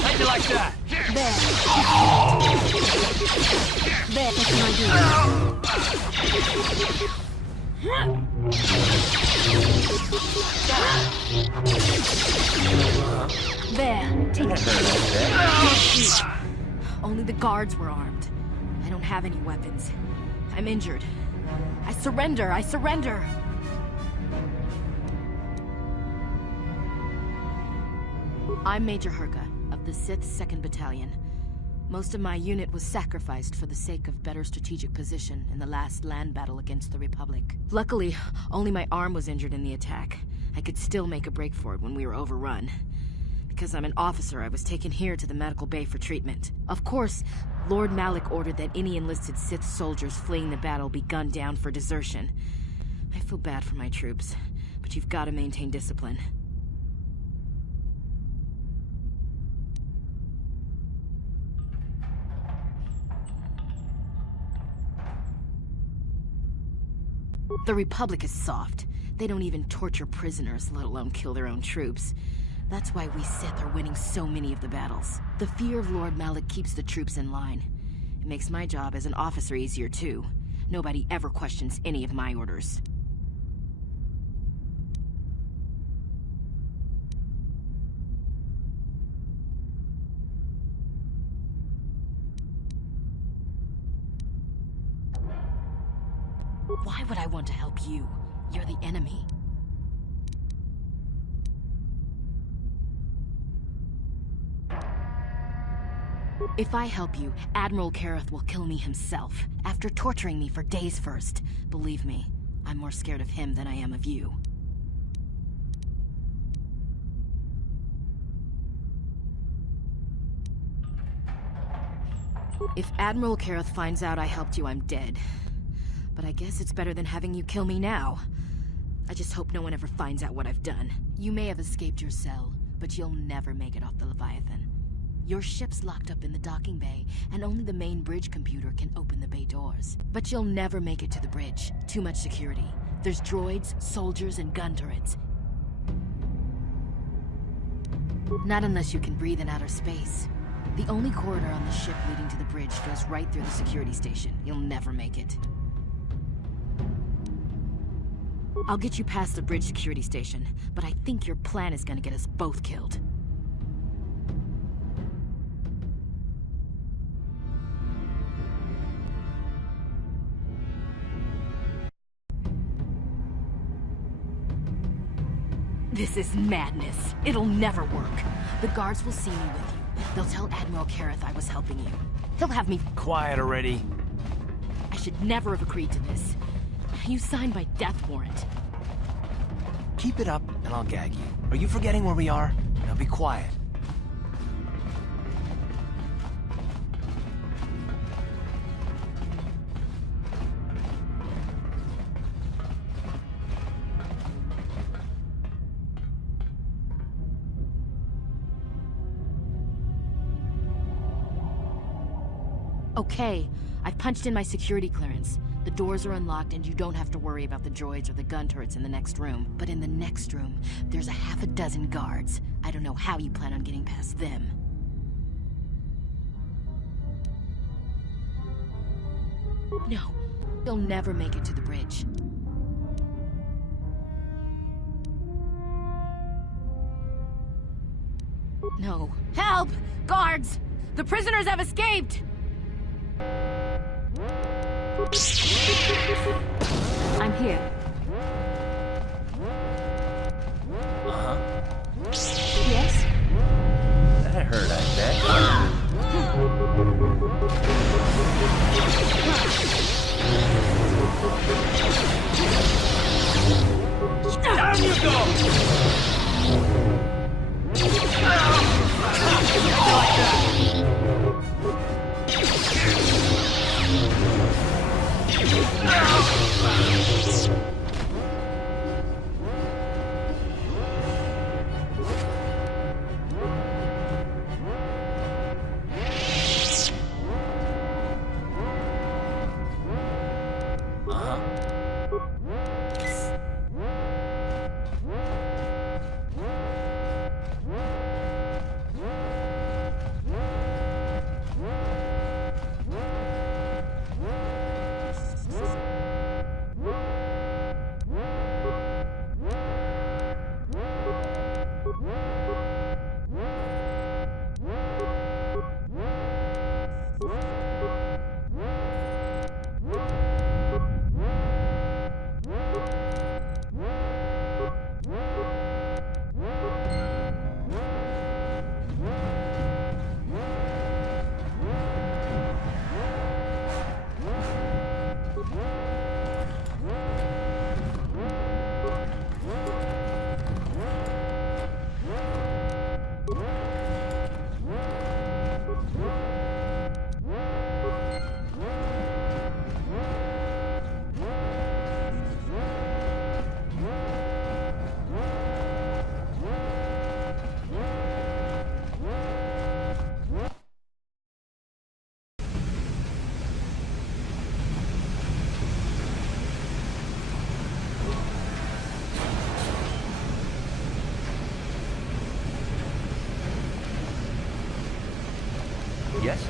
How'd you like that? There. That's my idea. There. Take it. Only the guards were armed. I don't have any weapons. I'm injured. I surrender. I surrender. I'm Major Herka, of the 6th 2nd Battalion. Most of my unit was sacrificed for the sake of better strategic position in the last land battle against the Republic. Luckily, only my arm was injured in the attack. I could still make a break for it when we were overrun. Because I'm an officer, I was taken here to the medical bay for treatment. Of course, Lord Malik ordered that any enlisted Sith soldiers fleeing the battle be gunned down for desertion. I feel bad for my troops, but you've got to maintain discipline. The Republic is soft. They don't even torture prisoners, let alone kill their own troops. That's why we Sith are winning so many of the battles. The fear of Lord Malik keeps the troops in line. It makes my job as an officer easier too. Nobody ever questions any of my orders. Why would I want to help you? You're the enemy. If I help you, Admiral Kareth will kill me himself, after torturing me for days first. Believe me, I'm more scared of him than I am of you. If Admiral Kareth finds out I helped you, I'm dead. But I guess it's better than having you kill me now. I just hope no one ever finds out what I've done. You may have escaped your cell, but you'll never make it off the Leviathan. Your ship's locked up in the docking bay, and only the main bridge computer can open the bay doors. But you'll never make it to the bridge. Too much security. There's droids, soldiers, and gun turrets. Not unless you can breathe in outer space. The only corridor on the ship leading to the bridge goes right through the security station. You'll never make it. I'll get you past the bridge security station, but I think your plan is gonna get us both killed. This is madness. It'll never work. The guards will see me with you. They'll tell Admiral Kareth I was helping you. He'll have me— Quiet already. I should never have agreed to this. You signed my death warrant. Keep it up, and I'll gag you. Are you forgetting where we are? Now be quiet. Okay, I've punched in my security clearance. The doors are unlocked and you don't have to worry about the droids or the gun turrets in the next room. But in the next room, there's a half a dozen guards. I don't know how you plan on getting past them. No, you'll never make it to the bridge. No. Help! Guards! The prisoners have escaped! I'm here. Uh-huh. Yes? That hurt, I bet. Down you go! Yes?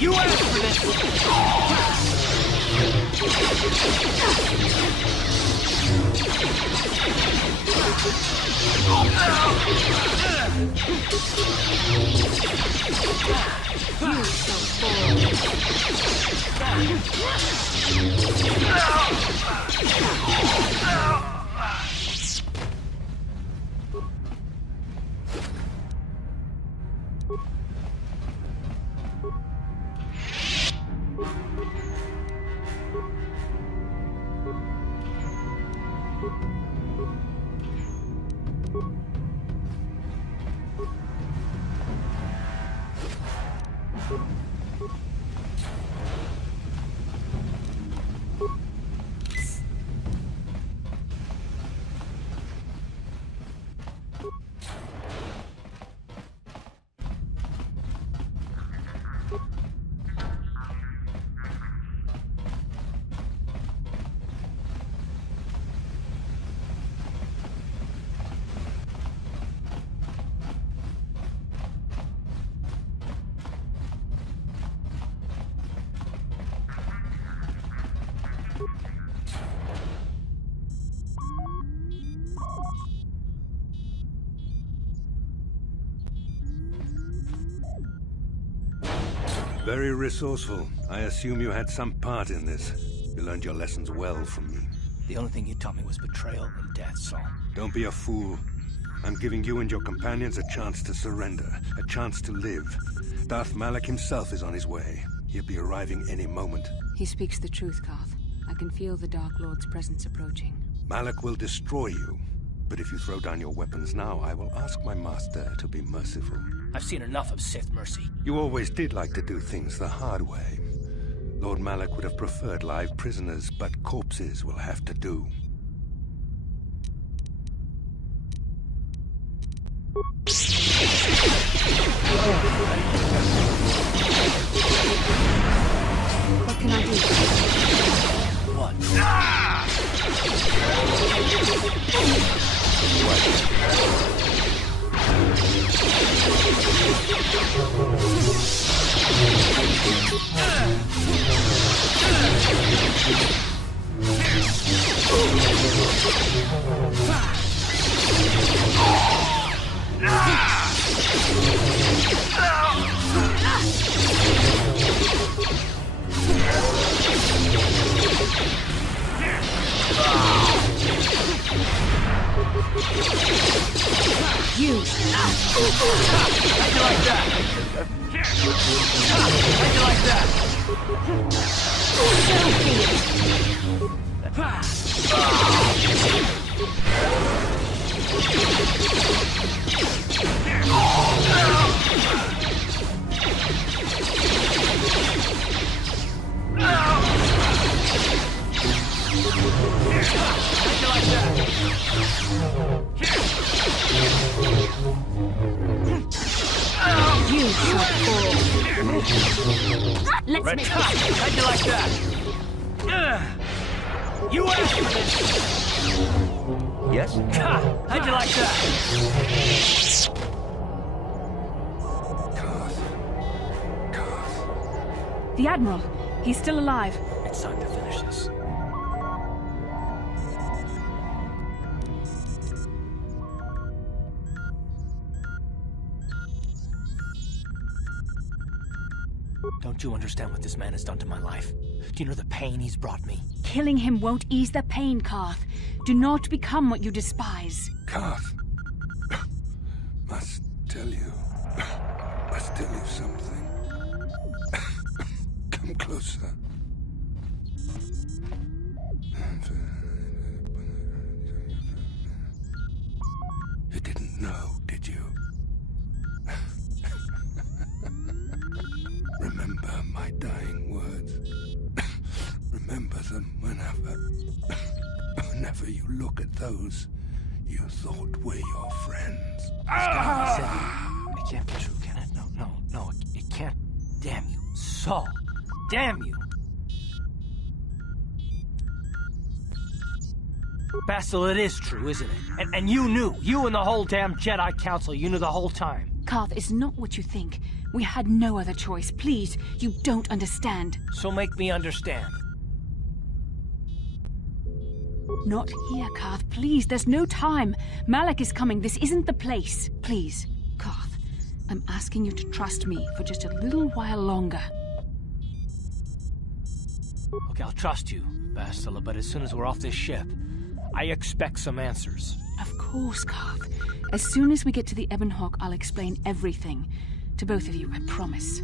You asked for this! You shall fall. Very resourceful. I assume you had some part in this. You learned your lessons well from me. The only thing you taught me was betrayal and death, Saul. Don't be a fool. I'm giving you and your companions a chance to surrender, a chance to live. Darth Malak himself is on his way. He'll be arriving any moment. He speaks the truth, Carth. I can feel the Dark Lord's presence approaching. Malak will destroy you. But if you throw down your weapons now, I will ask my master to be merciful. I've seen enough of Sith mercy. You always did like to do things the hard way. Lord Malak would have preferred live prisoners, but corpses will have to do. What can I do? What? You! How'd you like that? How'd you like that? You shall fall. Let's make how'd you like that? You asked for this! Yes? How'd you like that? The Admiral. He's still alive. It's time to finish this. Don't you understand what this man has done to my life? Do you know the pain he's brought me? Killing him won't ease the pain, Carth. Do not become what you despise. Carth, must tell you something. Come closer. You didn't know, did you? Remember my dying words. Remember them whenever you look at those you thought were your friends. It can't be true, can it? No, it can't. Damn you, Saul. Damn you. Basil, it is true, isn't it? And you knew. You and the whole damn Jedi Council, you knew the whole time. Carth is not what you think. We had no other choice. Please, you don't understand. So make me understand. Not here, Karth. Please, there's no time. Malik is coming. This isn't the place. Please, Karth. I'm asking you to trust me for just a little while longer. Okay, I'll trust you, Bastila, but as soon as we're off this ship, I expect some answers. Of course, Karth. As soon as we get to the Ebon Hawk, I'll explain everything. To both of you, I promise.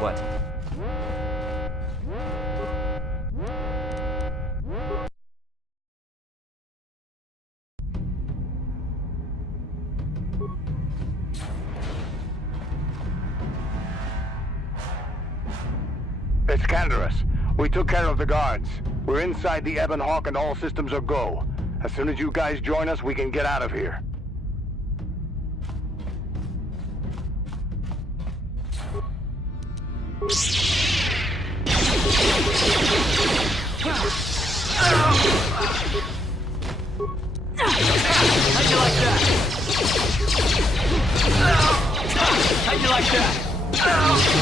What? It's Canderous. We took care of the guards. We're inside the Ebon Hawk and all systems are go. As soon as you guys join us, we can get out of here. How'd you like that? How'd you like that? How'd you like that?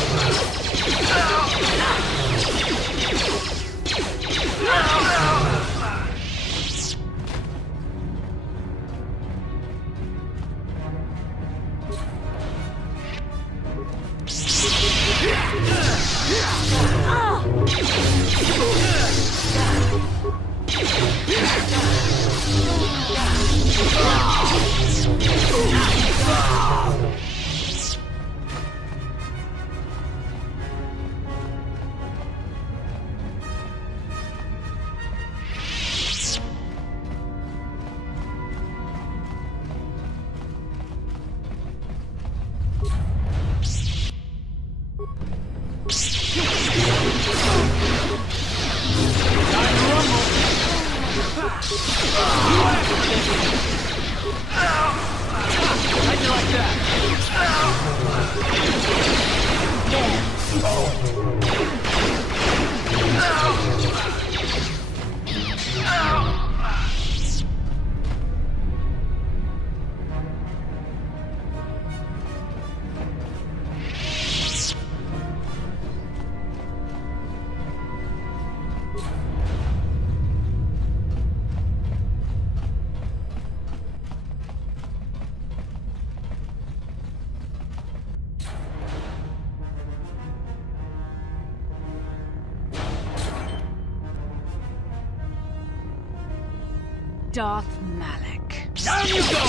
Darth Malak. Down you go!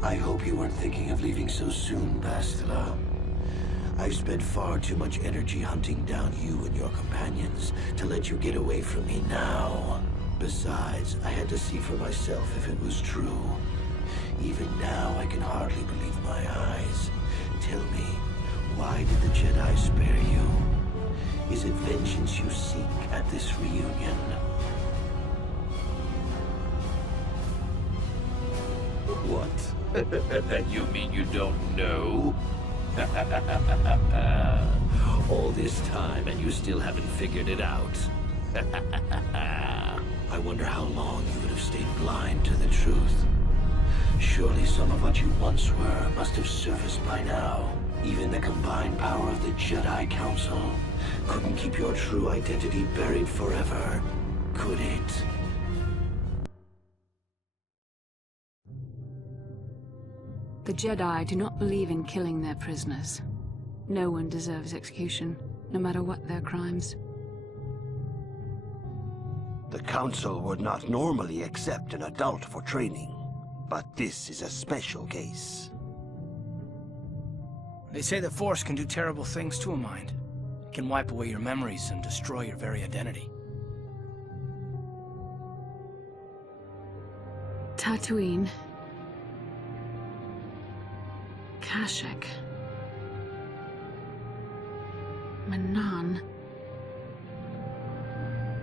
I hope you weren't thinking of leaving so soon, Bastila. I've spent far too much energy hunting down you and your companions to let you get away from me now. Besides, I had to see for myself if it was true. Even now, I can hardly believe my eyes. Tell me, why did the Jedi spare you? Is it vengeance you seek at this reunion? What? You mean you don't know? All this time and you still haven't figured it out. I wonder how long you would have stayed blind to the truth. Surely some of what you once were must have surfaced by now. Even the combined power of the Jedi Council couldn't keep your true identity buried forever, could it? The Jedi do not believe in killing their prisoners. No one deserves execution, no matter what their crimes. The Council would not normally accept an adult for training, but this is a special case. They say the Force can do terrible things to a mind. It can wipe away your memories and destroy your very identity. Tatooine. Kashyyyk. Manaan.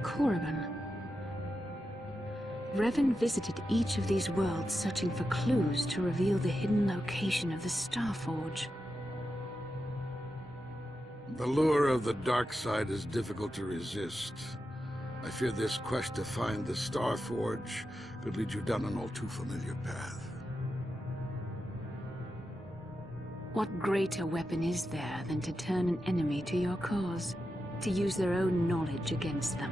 Korriban. Revan visited each of these worlds searching for clues to reveal the hidden location of the Starforge. The lure of the dark side is difficult to resist. I fear this quest to find the Starforge could lead you down an all too familiar path. What greater weapon is there than to turn an enemy to your cause, to use their own knowledge against them?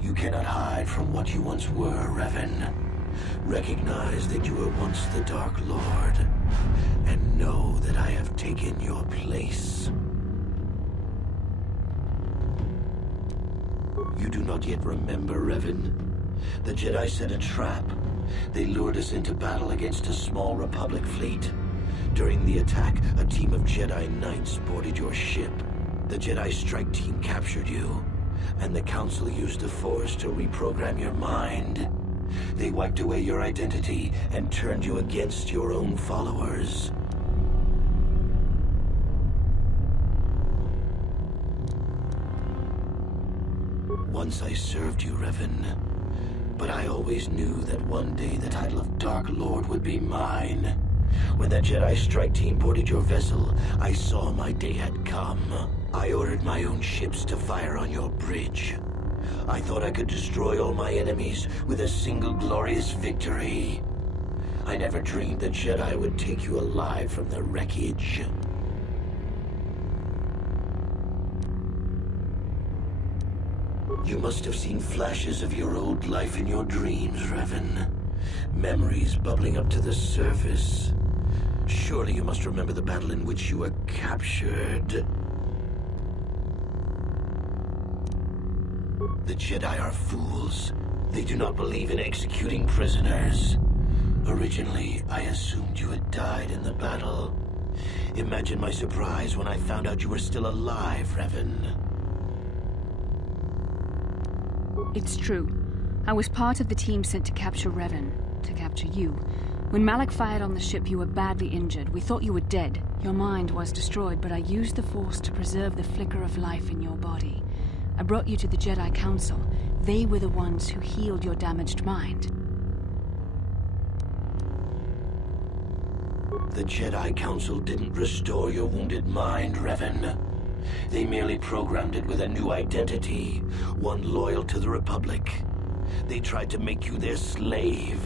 You cannot hide from what you once were, Revan. Recognize that you were once the Dark Lord, and know that I have taken your place. You do not yet remember, Revan? The Jedi set a trap. They lured us into battle against a small Republic fleet. During the attack, a team of Jedi Knights boarded your ship. The Jedi strike team captured you, and the Council used the Force to reprogram your mind. They wiped away your identity and turned you against your own followers. Once I served you, Revan. But I always knew that one day the title of Dark Lord would be mine. When the Jedi strike team boarded your vessel, I saw my day had come. I ordered my own ships to fire on your bridge. I thought I could destroy all my enemies with a single glorious victory. I never dreamed the Jedi would take you alive from the wreckage. You must have seen flashes of your old life in your dreams, Revan. Memories bubbling up to the surface. Surely you must remember the battle in which you were captured. The Jedi are fools. They do not believe in executing prisoners. Originally, I assumed you had died in the battle. Imagine my surprise when I found out you were still alive, Revan. It's true. I was part of the team sent to capture Revan, to capture you. When Malak fired on the ship, you were badly injured. We thought you were dead. Your mind was destroyed, but I used the Force to preserve the flicker of life in your body. I brought you to the Jedi Council. They were the ones who healed your damaged mind. The Jedi Council didn't restore your wounded mind, Revan. They merely programmed it with a new identity, one loyal to the Republic. They tried to make you their slave.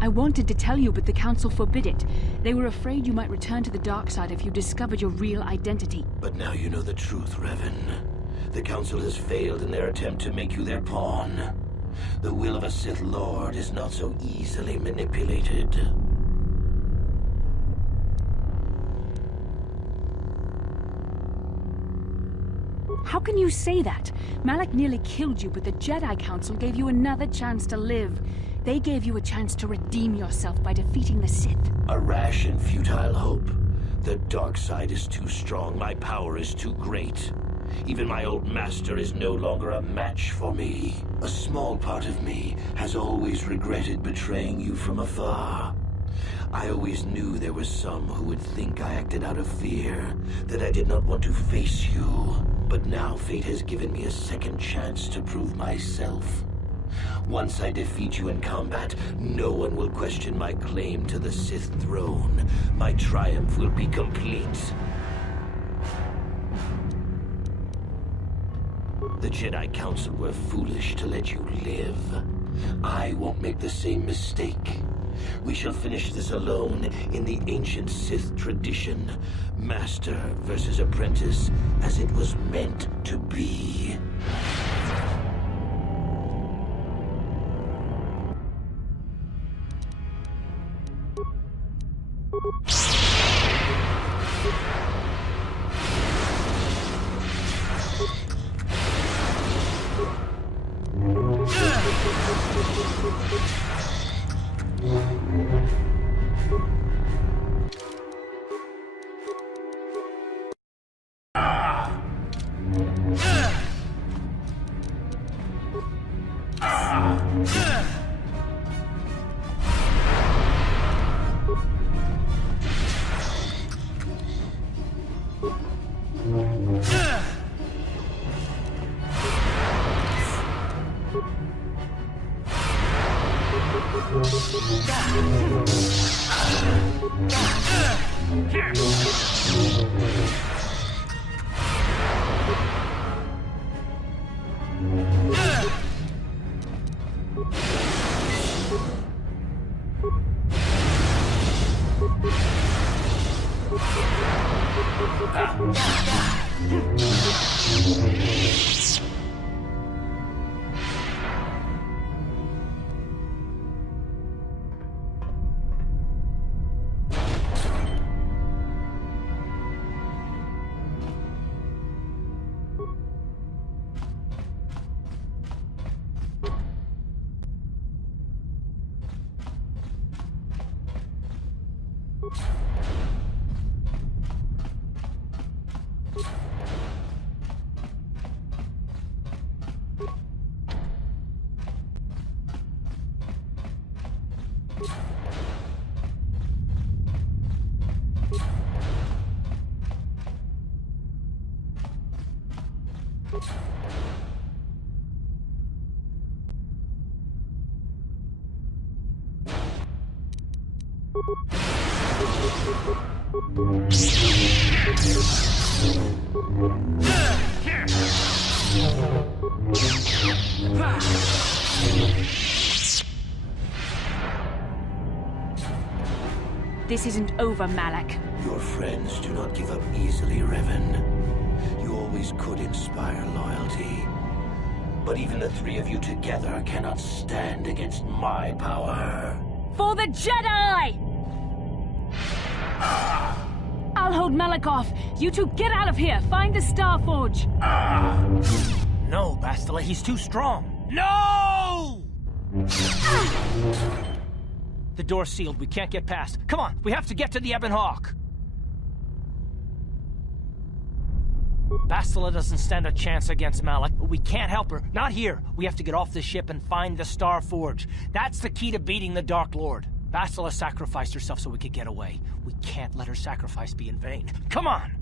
I wanted to tell you, but the Council forbid it. They were afraid you might return to the dark side if you discovered your real identity. But now you know the truth, Revan. The Council has failed in their attempt to make you their pawn. The will of a Sith Lord is not so easily manipulated. How can you say that? Malak nearly killed you, but the Jedi Council gave you another chance to live. They gave you a chance to redeem yourself by defeating the Sith. A rash and futile hope. The dark side is too strong, my power is too great. Even my old master is no longer a match for me. A small part of me has always regretted betraying you from afar. I always knew there were some who would think I acted out of fear, that I did not want to face you. But now fate has given me a second chance to prove myself. Once I defeat you in combat, no one will question my claim to the Sith throne. My triumph will be complete. The Jedi Council were foolish to let you live. I won't make the same mistake. We shall finish this alone in the ancient Sith tradition. Master versus apprentice, as it was meant to be. This isn't over, Malak. Your friends do not give up easily, Revan. You always could inspire loyalty. But even the three of you together cannot stand against my power. For the Jedi! I'll hold Malak off. You two get out of here. Find the Star Forge. No, Bastila, he's too strong. No! The door's sealed. We can't get past. Come on, we have to get to the Ebon Hawk. Bastila doesn't stand a chance against Malak, but we can't help her. Not here. We have to get off the ship and find the Star Forge. That's the key to beating the Dark Lord. Bastila sacrificed herself so we could get away. We can't let her sacrifice be in vain. Come on!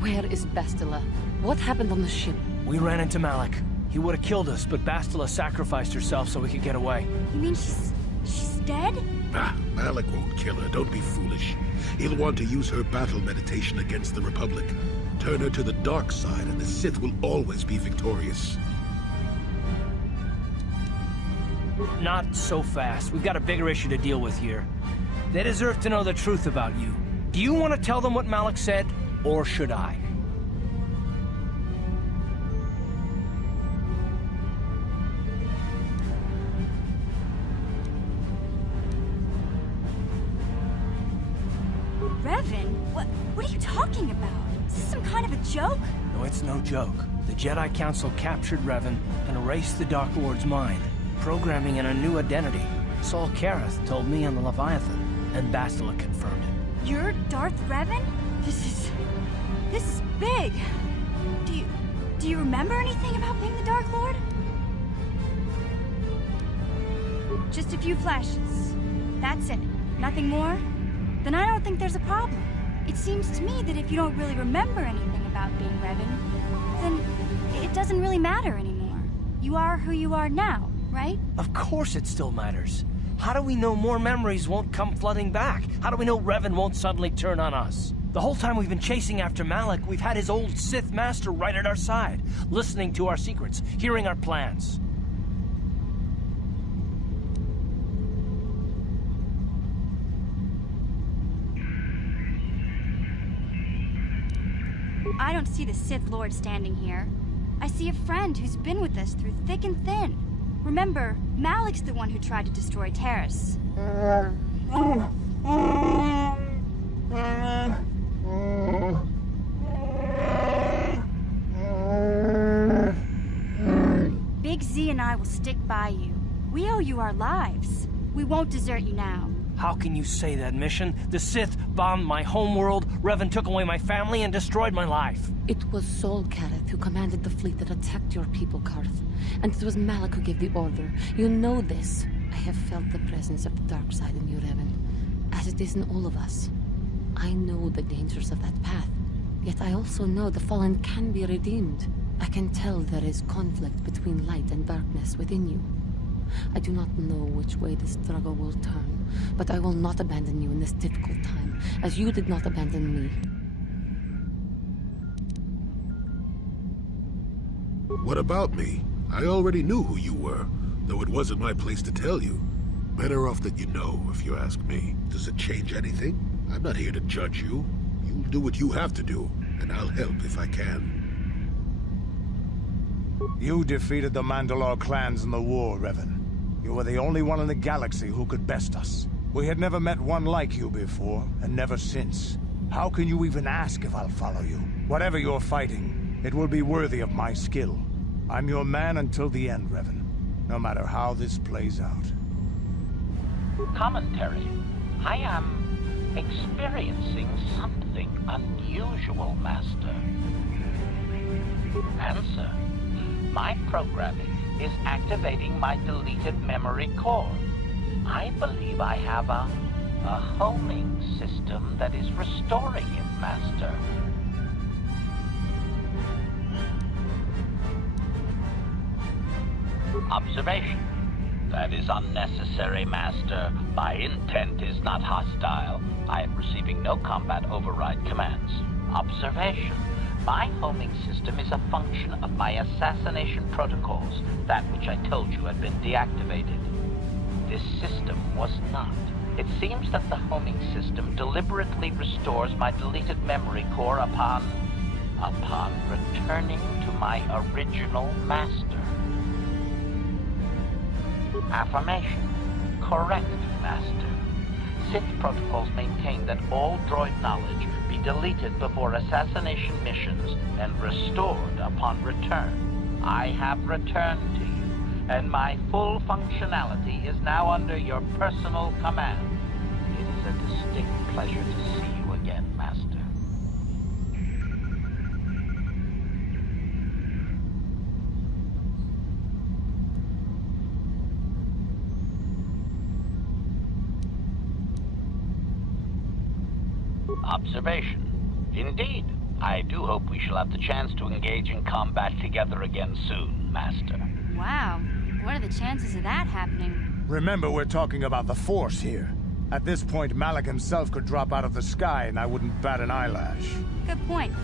Where is Bastila? What happened on the ship? We ran into Malak. He would have killed us, but Bastila sacrificed herself so we could get away. You mean she's dead? Ah, Malak won't kill her. Don't be foolish. He'll want to use her battle meditation against the Republic. Turn her to the dark side, and the Sith will always be victorious. Not so fast. We've got a bigger issue to deal with here. They deserve to know the truth about you. Do you want to tell them what Malak said, or should I? Revan? What are you talking about? Is this some kind of a joke? No, it's no joke. The Jedi Council captured Revan and erased the Dark Lord's mind, programming in a new identity. Saul Kareth told me on the Leviathan, and Bastila confirmed it. You're Darth Revan? This is big. Do you remember anything about being the Dark Lord? Just a few flashes. That's it. Nothing more? Then I don't think there's a problem. It seems to me that if you don't really remember anything about being Revan, then it doesn't really matter anymore. You are who you are now, right? Of course it still matters. How do we know more memories won't come flooding back? How do we know Revan won't suddenly turn on us? The whole time we've been chasing after Malak, we've had his old Sith master right at our side, listening to our secrets, hearing our plans. I don't see the Sith Lord standing here. I see a friend who's been with us through thick and thin. Remember, Malak's the one who tried to destroy Terrace. Big Z and I will stick by you. We owe you our lives. We won't desert you now. How can you say that, Mission? The Sith bombed my homeworld, Revan took away my family, and destroyed my life. It was Saul Kareth who commanded the fleet that attacked your people, Karth. And it was Malak who gave the order. You know this. I have felt the presence of the dark side in you, Revan, as it is in all of us. I know the dangers of that path, yet I also know the fallen can be redeemed. I can tell there is conflict between light and darkness within you. I do not know which way the struggle will turn, but I will not abandon you in this difficult time, as you did not abandon me. What about me? I already knew who you were, though it wasn't my place to tell you. Better off that you know, if you ask me. Does it change anything? I'm not here to judge you. You'll do what you have to do, and I'll help if I can. You defeated the Mandalore clans in the war, Revan. You were the only one in the galaxy who could best us. We had never met one like you before, and never since. How can you even ask if I'll follow you? Whatever you're fighting, it will be worthy of my skill. I'm your man until the end, Revan. No matter how this plays out. Commentary. I am experiencing something unusual, Master. Answer. My programming is activating my deleted memory core. I believe I have a homing system that is restoring it, Master. Observation. That is unnecessary, Master. My intent is not hostile. I am receiving no combat override commands. Observation. My homing system is a function of my assassination protocols, that which I told you had been deactivated. This system was not. It seems that the homing system deliberately restores my deleted memory core upon returning to my original master. Affirmation. Correct, Master. Sith protocols maintain that all droid knowledge be deleted before assassination missions and restored upon return. I have returned to you, and my full functionality is now under your personal command. It is a distinct pleasure to see you again, Master. Observation. Indeed. I do hope we shall have the chance to engage in combat together again soon, Master. Wow. What are the chances of that happening? Remember, we're talking about the Force here. At this point, Malak himself could drop out of the sky and I wouldn't bat an eyelash. Good point.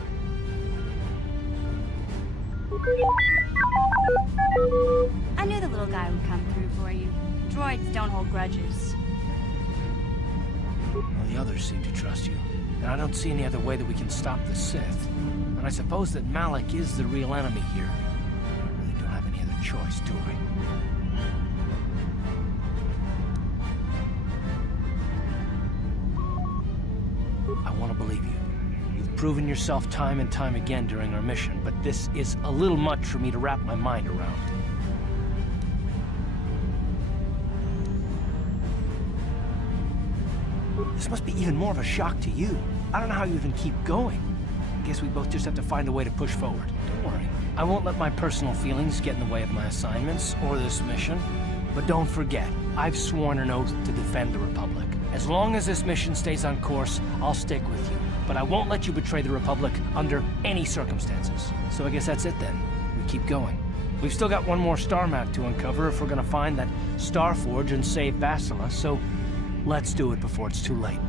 I knew the little guy would come through for you. Droids don't hold grudges. Well, the others seem to trust you. And I don't see any other way that we can stop the Sith. And I suppose that Malak is the real enemy here. I really don't have any other choice, do I? I want to believe you. You've proven yourself time and time again during our mission, but this is a little much for me to wrap my mind around. This must be even more of a shock to you. I don't know how you even keep going. I guess we both just have to find a way to push forward. Don't worry. I won't let my personal feelings get in the way of my assignments or this mission. But don't forget, I've sworn an oath to defend the Republic. As long as this mission stays on course, I'll stick with you. But I won't let you betray the Republic under any circumstances. So I guess that's it then. We keep going. We've still got one more star map to uncover if we're gonna find that Starforge and save Bastila, so let's do it before it's too late.